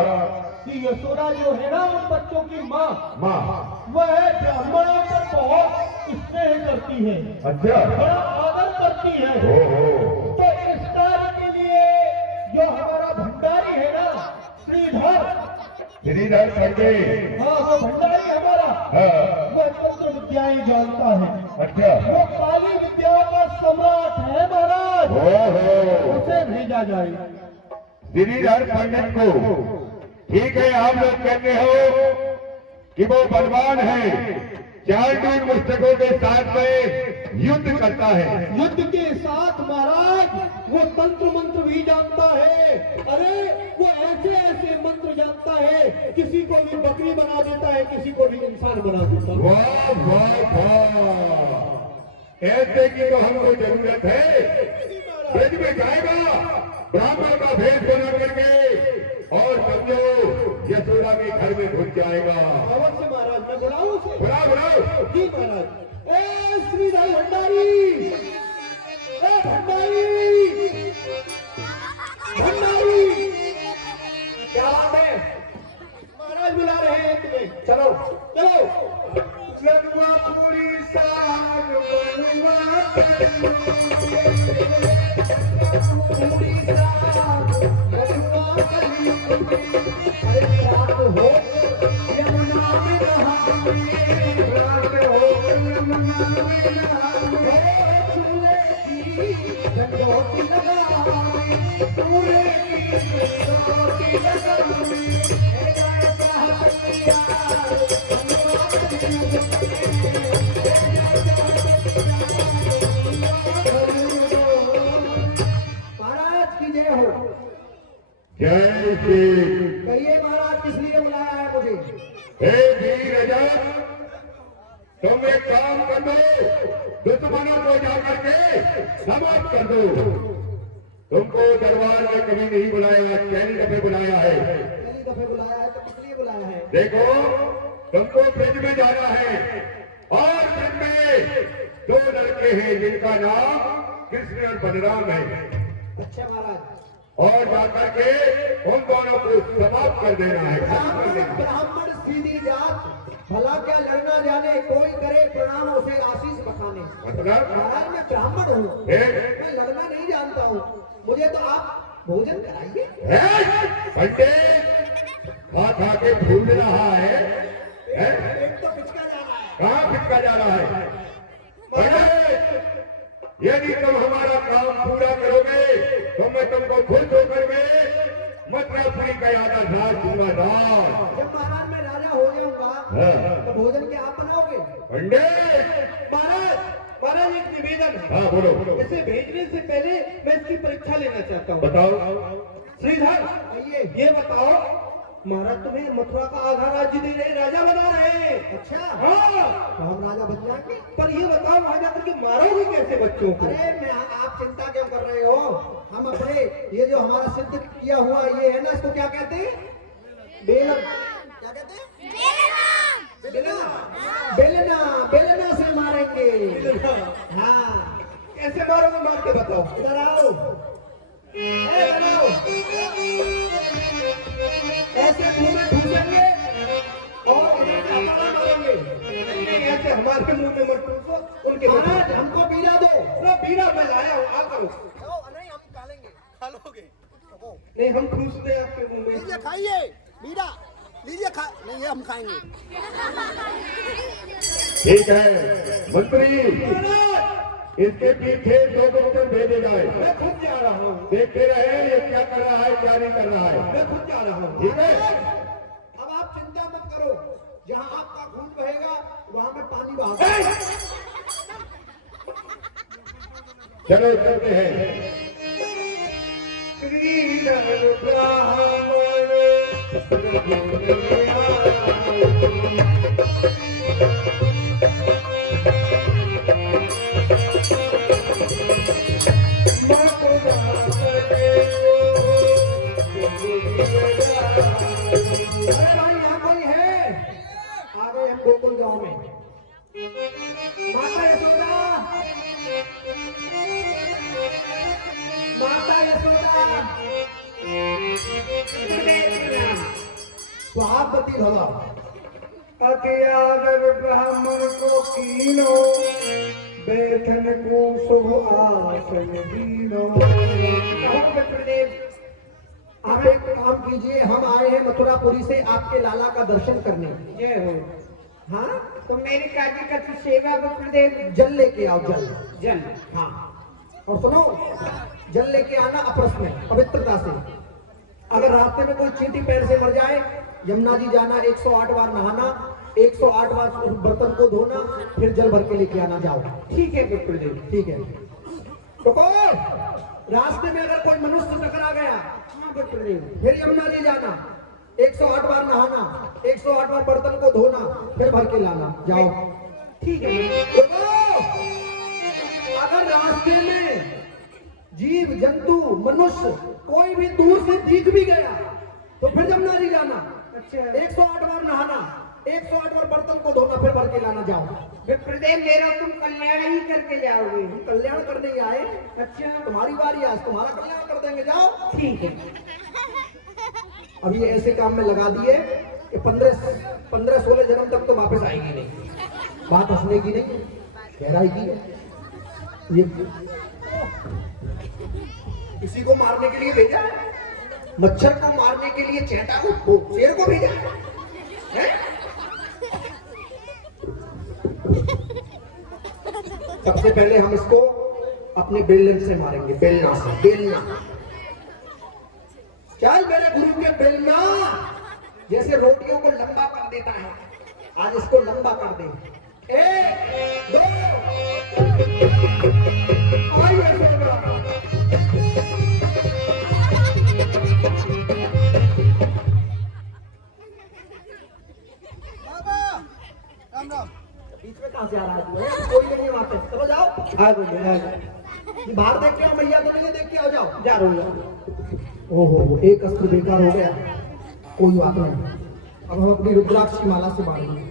कि यशोदा जो है ना उन बच्चों की माँ, वह ब्राह्मणों पर बहुत स्नेह करती है, अच्छा, बड़ा आदर करती है। ओहो, तो इस कार्य के लिए जो हमारा भंडारी है ना श्रीधर पंडे, हाँ वो भंडारी हमारा, हाँ, वो तंत्र विद्याएं जानता है। अच्छा, वो काली विद्याओं का सम्राट है महाराज। ओहो, उसे भेजा जाए। श्रीधर पंडित को। ठीक है, आप लोग कहते हो कि वो बलवान है, चांडूल मुस्तकों के साथ में युद्ध करता है। युद्ध के साथ महाराज वो तंत्र मंत्र भी जानता है। अरे वो ऐसे ऐसे मंत्र जानता है, किसी को भी बकरी बना देता है, किसी को भी इंसान बना देता है। वाह वाह वाह, ऐसे की तो हमको जरूरत है। ब्रज में जाएगा ब्राह्मण का भेष बना करके और समझो यशोदा के घर में घुस जाएगा। अवश्य महाराज, मैं बुलाऊं उसे? बुलाओ। जी महाराज। ए श्रीधर भंडारी, ए भंडारी, भंडारी, क्या बात है? महाराज बुला रहे हैं तुम्हें। चलो चलो। जन्मा पूरी साग बनुआ चूल्हे की गंडोती लगावे, चूल्हे की गंडोती लगावे, महाराज की जय हो। जय श्री। कहिए महाराज किस लिए बुलाया है मुझे? हे वीर रजत, तुम एक काम कर दो, दुश्मनों को जाकर के समाप्त कर दो। तुमको दरबार में कभी नहीं बुलाया, पहली दफे बुलाया है। पहली दफे बुलाया है तो किस लिए बुलाया है? देखो, तुमको ब्रिज में जाना है और ब्रिज में 2 लड़के हैं जिनका नाम कृष्ण और बलराम है। अच्छा महाराज। और जाकर के उन दोनों को समाप्त कर देना है। ब्राह्मण सीधी जात, भला क्या लड़ना जाने, कोई करे प्रणाम उसे आशीष बखाने। मतलब महाराज मैं ब्राह्मण हूँ, मैं लड़ना नहीं जानता हूँ, मुझे तो आप भोजन कराइए। पंडित खा खा के भूल रहा है, पेट तो पिचका जा रहा है। कहाँ पिचका जा रहा है? पंडित, यदि तुम हमारा काम पूरा करोगे तो मैं तुमको खुद होकर में मथुरापुरी का यादा राज दूंगा। जब महाराज मैं राजा हो जाऊंगा तो भोजन क्या आप बनाओगे? पंडित महाराज एक निवेदन है। हाँ बोलो। इसे भेजने से पहले मैं इसकी परीक्षा लेना चाहता हूँ। बताओ। श्रीधर आइए, ये बताओ महाराज तुम्हें मथुरा का आधा राज्य दे रहे, राजा बना रहे हैं। अच्छा हाँ, तो हम राजा बन जाएंगे। पर ये बताओ वहां जाकर के मारोगे कैसे बच्चों को? अरे मैं, आप चिंता क्यों कर रहे हो? हम अपने ये जो हमारा सिद्ध किया हुआ ये है ना, इसको क्या कहते हैं? बेलन। क्या कहते हैं? बेलना। बेलना से मारेंगे। हाँ, कैसे मारोगे? मार के बताओ। इधर आओ, बनाओ। ऐसे मुंह में ठूसेंगे और इधर से हमारा मारेंगे। नहीं, ऐसे हमारे मुंह में मत ठूसो, उनके महाराज हमको बीरा दो। बीरा मैं लाया हूँ, आ करो। नहीं हम खा लेंगे, खा लोगे? नहीं हम ठूसते हैं आपके मुंह में। लीजिए खाइए, बीरा लीजिए, खा नहीं है हम खाएंगे। ठीक है मंत्री, इसके पीछे 2 गुप्तचर भेजे जाए। मैं खुद जा रहा हूँ। देखते रहे ये क्या कर रहा है, क्या नहीं कर रहा है। मैं खुद जा रहा हूँ। ठीक है। अब आप चिंता मत करो, जहाँ आपका खून बहेगा वहाँ मैं पानी बहाऊंगा। चलो चलते हैं। श्रीधर ब्राह्मण अरे भाई यहाँ कोई है? आ गए हम गोकुल गांव में। माता यशोदा, माता यशोदा, स्वागवती भवा। अति आदर ब्राह्मण को कीनो, बैठन को शुभ आसन दीनो। आप एक काम कीजिए, हम आए हैं मथुरापुरी से आपके लाला का दर्शन करने। जय हो। हाँ, तो मेरे काजी का तो सेवा गुरुदेव। जल लेके आओ, जल। जन। हाँ, और सुनो, जल लेके आना आपस में पवित्रता से। अगर रास्ते में कोई चींटी पैर से मर जाए, यमुना जी जाना, 108 बार नहाना, 108 बार उस बर्तन को धोना, फिर जल भर के लेके आना। जाओ। ठीक है गुरुदेव। ठीक है। तो रास्ते में अगर कोई मनुष्य टकरा गया, हाँ गुरुदेव। फिर यमुना जी जाना, 108 बार नहाना, 108 बार बर्तन को धोना, फिर भर के लाना। जाओ। ठीक है। अगर रास्ते में जीव जंतु मनुष्य कोई भी दूर से दिख भी गया तो फिर यमुना जी जाना। अच्छा। 108 बार नहाना, 108 बार बर्तन को धोना, फिर भर के लाना। जाओ। गुरुदेव मेरा तुम कल्याण ही करके जाओगे। हम कल्याण करने ही आए। अच्छा। तुम्हारी बारी, आज तुम्हारा कल्याण कर देंगे। जाओ। ठीक है। अब ये ऐसे काम में लगा दिए कि 15-16 जन्म तक तो वापस आएगी नहीं। बात हंसने की नहीं, गहराई की है। ये किसी को मारने के लिए भेजा है, मच्छर को मारने के लिए चेटा को, शेर को भेजा है? सबसे पहले हम इसको अपने बेलन से मारेंगे, बेलना से, बेलना। चल मेरे गुरु के बेलना, जैसे रोटियों को लंबा कर देता है, आज इसको लंबा कर दे। 1 2 आइए बीच में कहां से आ रहा है तू? कोई नहीं है वहां पे, चलो जाओ। आ गए। बाहर देख के आओ, मैया तो नहीं देख के आओ, जाओ। जा रहा हूँ। ओहो, एक अस्त्र बेकार हो गया, कोई बात नहीं। अब हम अपनी रुद्राक्ष की माला से मारेंगे।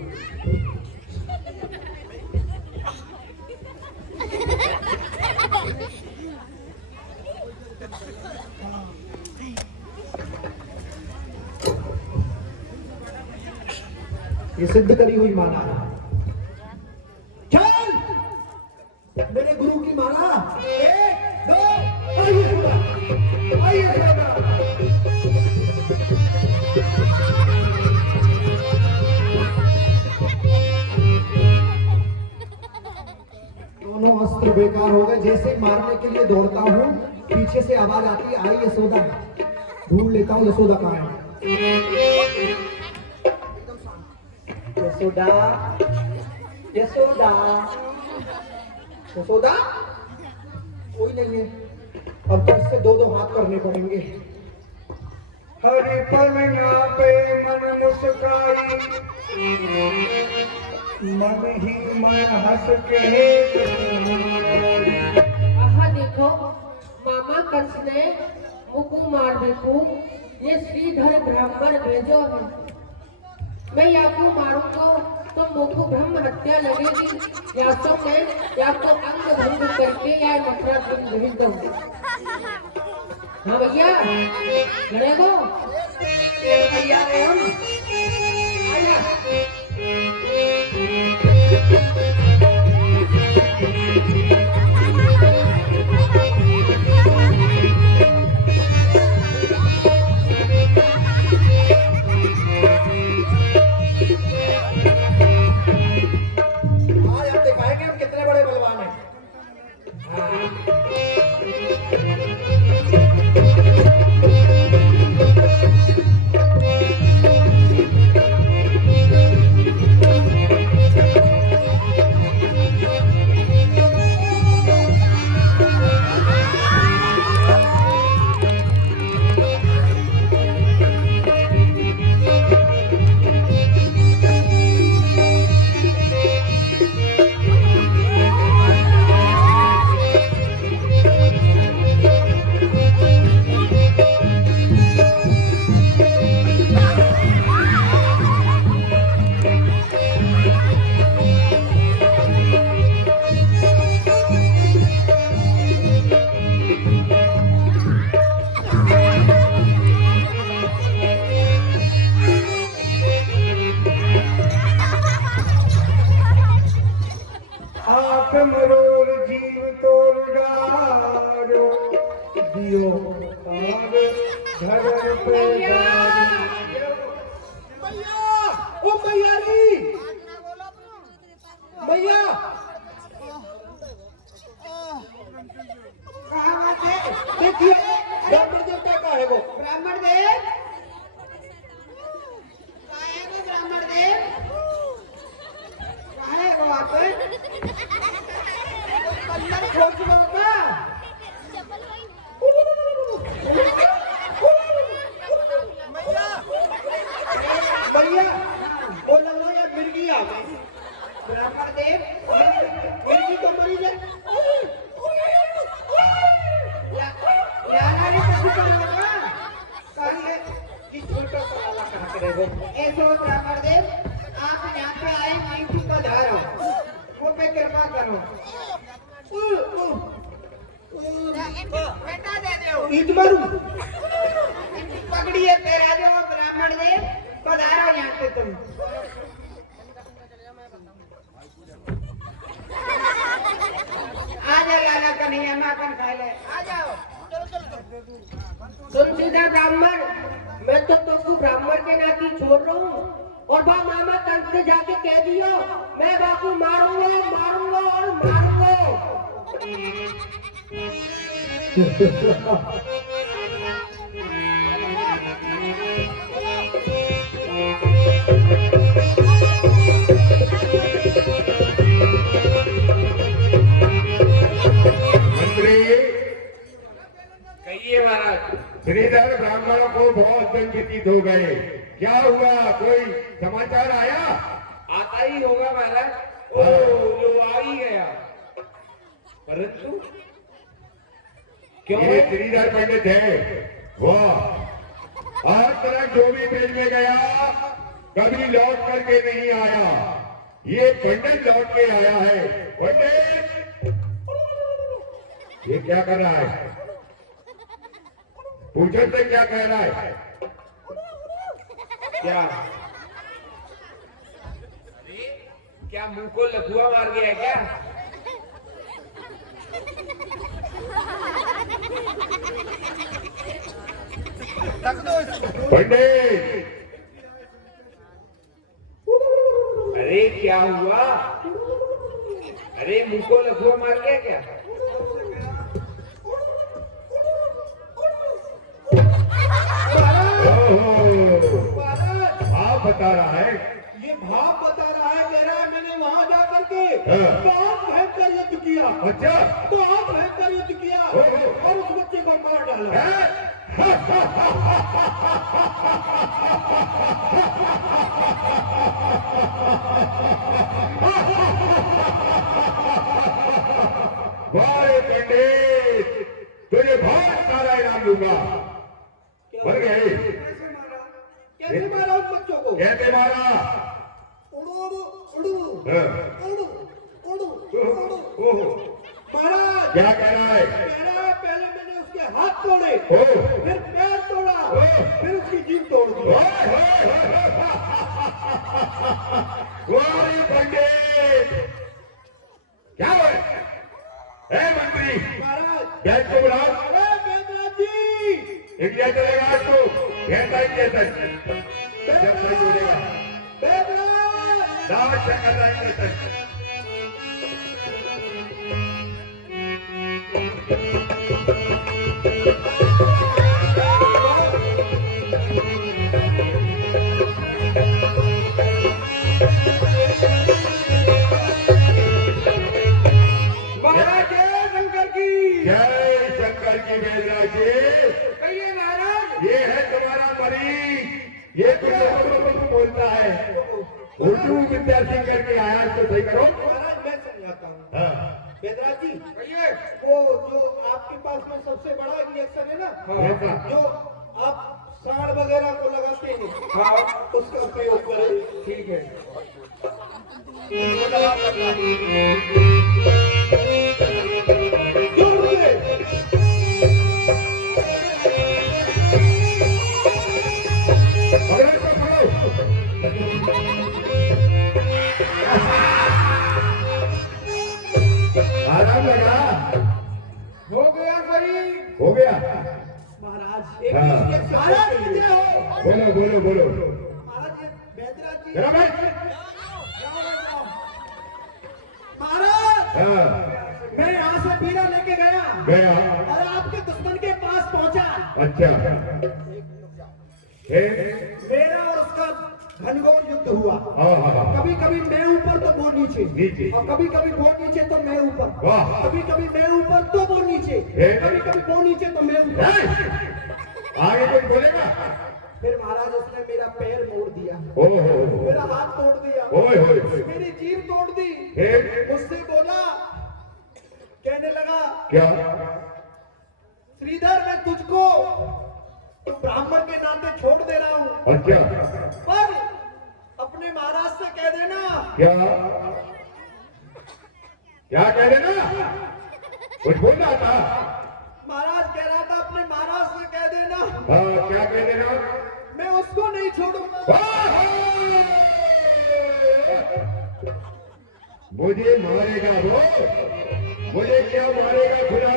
ये सिद्ध करी हुई माला है। चल मेरे गुरु की माला। 1 2 आइए सौदा, आइए सौदा। दोनों अस्त्र बेकार हो गए। जैसे मारने के लिए दौड़ता हूँ, पीछे से आवाज आती है, आई यशोदा। ढूंढ लेता हूँ यशोदा कहाँ है। यशोदा, यशोदा, यशोदा, कोई नहीं है। अब तो इससे 2-2 हाथ करने पड़ेंगे। हरि पलना पे मन मुस्काई, मन ही मन हंस के। आहा देखो, मामा कंस ने मुकु मार देखो, ये श्रीधर ब्राह्मण भेजो है। मैं याकू मारूंगा तो मुकु ब्रह्म हत्या लगेगी, या तो मैं या तो अंग भंग करके या मथुरा भेज दूंगी। हाँ भैया, लड़ेगो? भैया रे हम। आइए। आज हम दिखाएंगे हम कितने बड़े बलवान हैं। मरोर जीव तोड़ डारो, दियो पाग धरम पे डारो। मैया, ओ मैया री, मैया। कहाँ बात है? देखिए ब्राह्मण देवता का है वो। ब्राह्मण देव, कहाँ है वो ब्राह्मण देव? कहाँ है वो आप? अंदर खोज लो का। भैया वो लग रहा है मिर्गी आ गई। ब्राह्मण देव, मिर्गी तो मरी है। याना रे कभी कर होगा? कहाँ है? ये छोटा सा वाला कहाँ करे वो? ऐसो ब्राह्मण देव, आप यहाँ पे आए नीति को धारो, वो पे कृपा करो। बेटा दे दो। ईद मारू। पकड़िए तेरा जो ब्राह्मण देव, पधारो यहाँ पे तुम। आ जा लाला कन्हैया, माखन खा ले, आ जाओ। सुन सीधा ब्राह्मण, मैं तो तुमको ब्राह्मण के नाती छोड़ रहा हूँ, और बा मामा कंस से जाके कह दियो, मैं बापू मारूंगा मारूंगा और मारूंगा। मंत्री, कहिए महाराज। श्रीधर ब्राह्मणों को बहुत दिन व्यतीत हो गए, क्या हुआ? कोई समाचार आया? आता ही होगा महाराज। ओ जो आ ही गया, परंतु क्यों? ये श्रीधर पंडित है, वाह! आज तक जो भी पेज में गया कभी लौट करके नहीं आया। ये पंडित लौट के आया है। पंडित, ये क्या कर रहा है? पूछो से क्या कह रहा है? क्या क्या मुंह को लकुआ मार गया है क्या? पंडित, अरे क्या हुआ? अरे मुंह को लकुआ मार गया क्या? आप बता रहा है। ये भाव बता रहा है, कह रहा है मैंने वहां जाकर के हाँ। बहुत भयंकर युद्ध किया, अच्छा, बहुत भयंकर युद्ध किया और उस बच्चे को मार डाला। है? वाह पंडित, तुझे बहुत सारा इनाम दूंगा। मर गए? कैसे मारा उस बच्चों को? कैसे मारा? हाँ। ओहो, महाराज क्या कह रहा है? कह रहा है पहले मैंने उसके हाथ तोड़े, ओ, फिर पैर तोड़ा, ओ। फिर उसकी जीभ तोड़ दी। वाह पंडित, क्या हुआ? है मंत्री, महाराज बैठ को बुलाओ। अरे बेदराज जी, इंडिया चलेगा आज तो, कहता इंडिया तक जब तक बोलेगा बेदराज दावत से करना इंडिया तक। महाराज जय शंकर की। जय शंकर की बेदराज जी। कहिए महाराज। ये है तुम्हारा मरीज, ये तो बोलता है उर्दू विद्या सिंह करके आया, इसको सही करो। महाराज मैं समझाता हूँ। हाँ, बेदराज जी, कहिए। वो जो आपके पास में सबसे बड़ा इंजेक्शन है ना, ऐसा। जो आप साड़ वगैरह को लगाते हैं, हाँ उसका प्रयोग करें। ठीक है। जोर से। अगर इसको खोलो। आराम लगा? हो गया सही। हो गया? महाराज एक हाँ। इंजेक्शन महाराज कितने हो? बोलो बोलो बोलो। महाराज ये बेदराज जी, जरा भाई। महाराज हाँ, मैं यहाँ से बीड़ा लेके गया गया। और आपके दुश्मन के पास पहुंचा। अच्छा, फिर? मेरा और उसका घनघोर युद्ध हुआ। हाँ हाँ हाँ। कभी कभी मैं ऊपर तो वो नीचे, नीचे। और कभी कभी वो नीचे तो मैं ऊपर, वाह। कभी कभी मैं ऊपर तो वो नीचे, है? कभी कभी वो नीचे तो मैं ऊपर। आगे कुछ बोलेगा? फिर महाराज उसने मेरा पैर मोड़ दिया, ओहो, मेरा हाथ तोड़ दिया, ओए होए, मेरी जीभ तोड़ दी, फिर? मुझसे बोला, कहने लगा क्या? श्रीधर मैं तुझको तो ब्राह्मण के नाते छोड़ दे रहा हूँ, अच्छा, पर अपने महाराज से कह देना। क्या? क्या कह देना? कुछ बोल रहा था? महाराज कह रहा था अपने महाराज से कह देना हाँ, क्या कह देना? मैं उसको नहीं छोड़ूंगा। मुझे मारेगा वो? मुझे क्या मारेगा खुदा?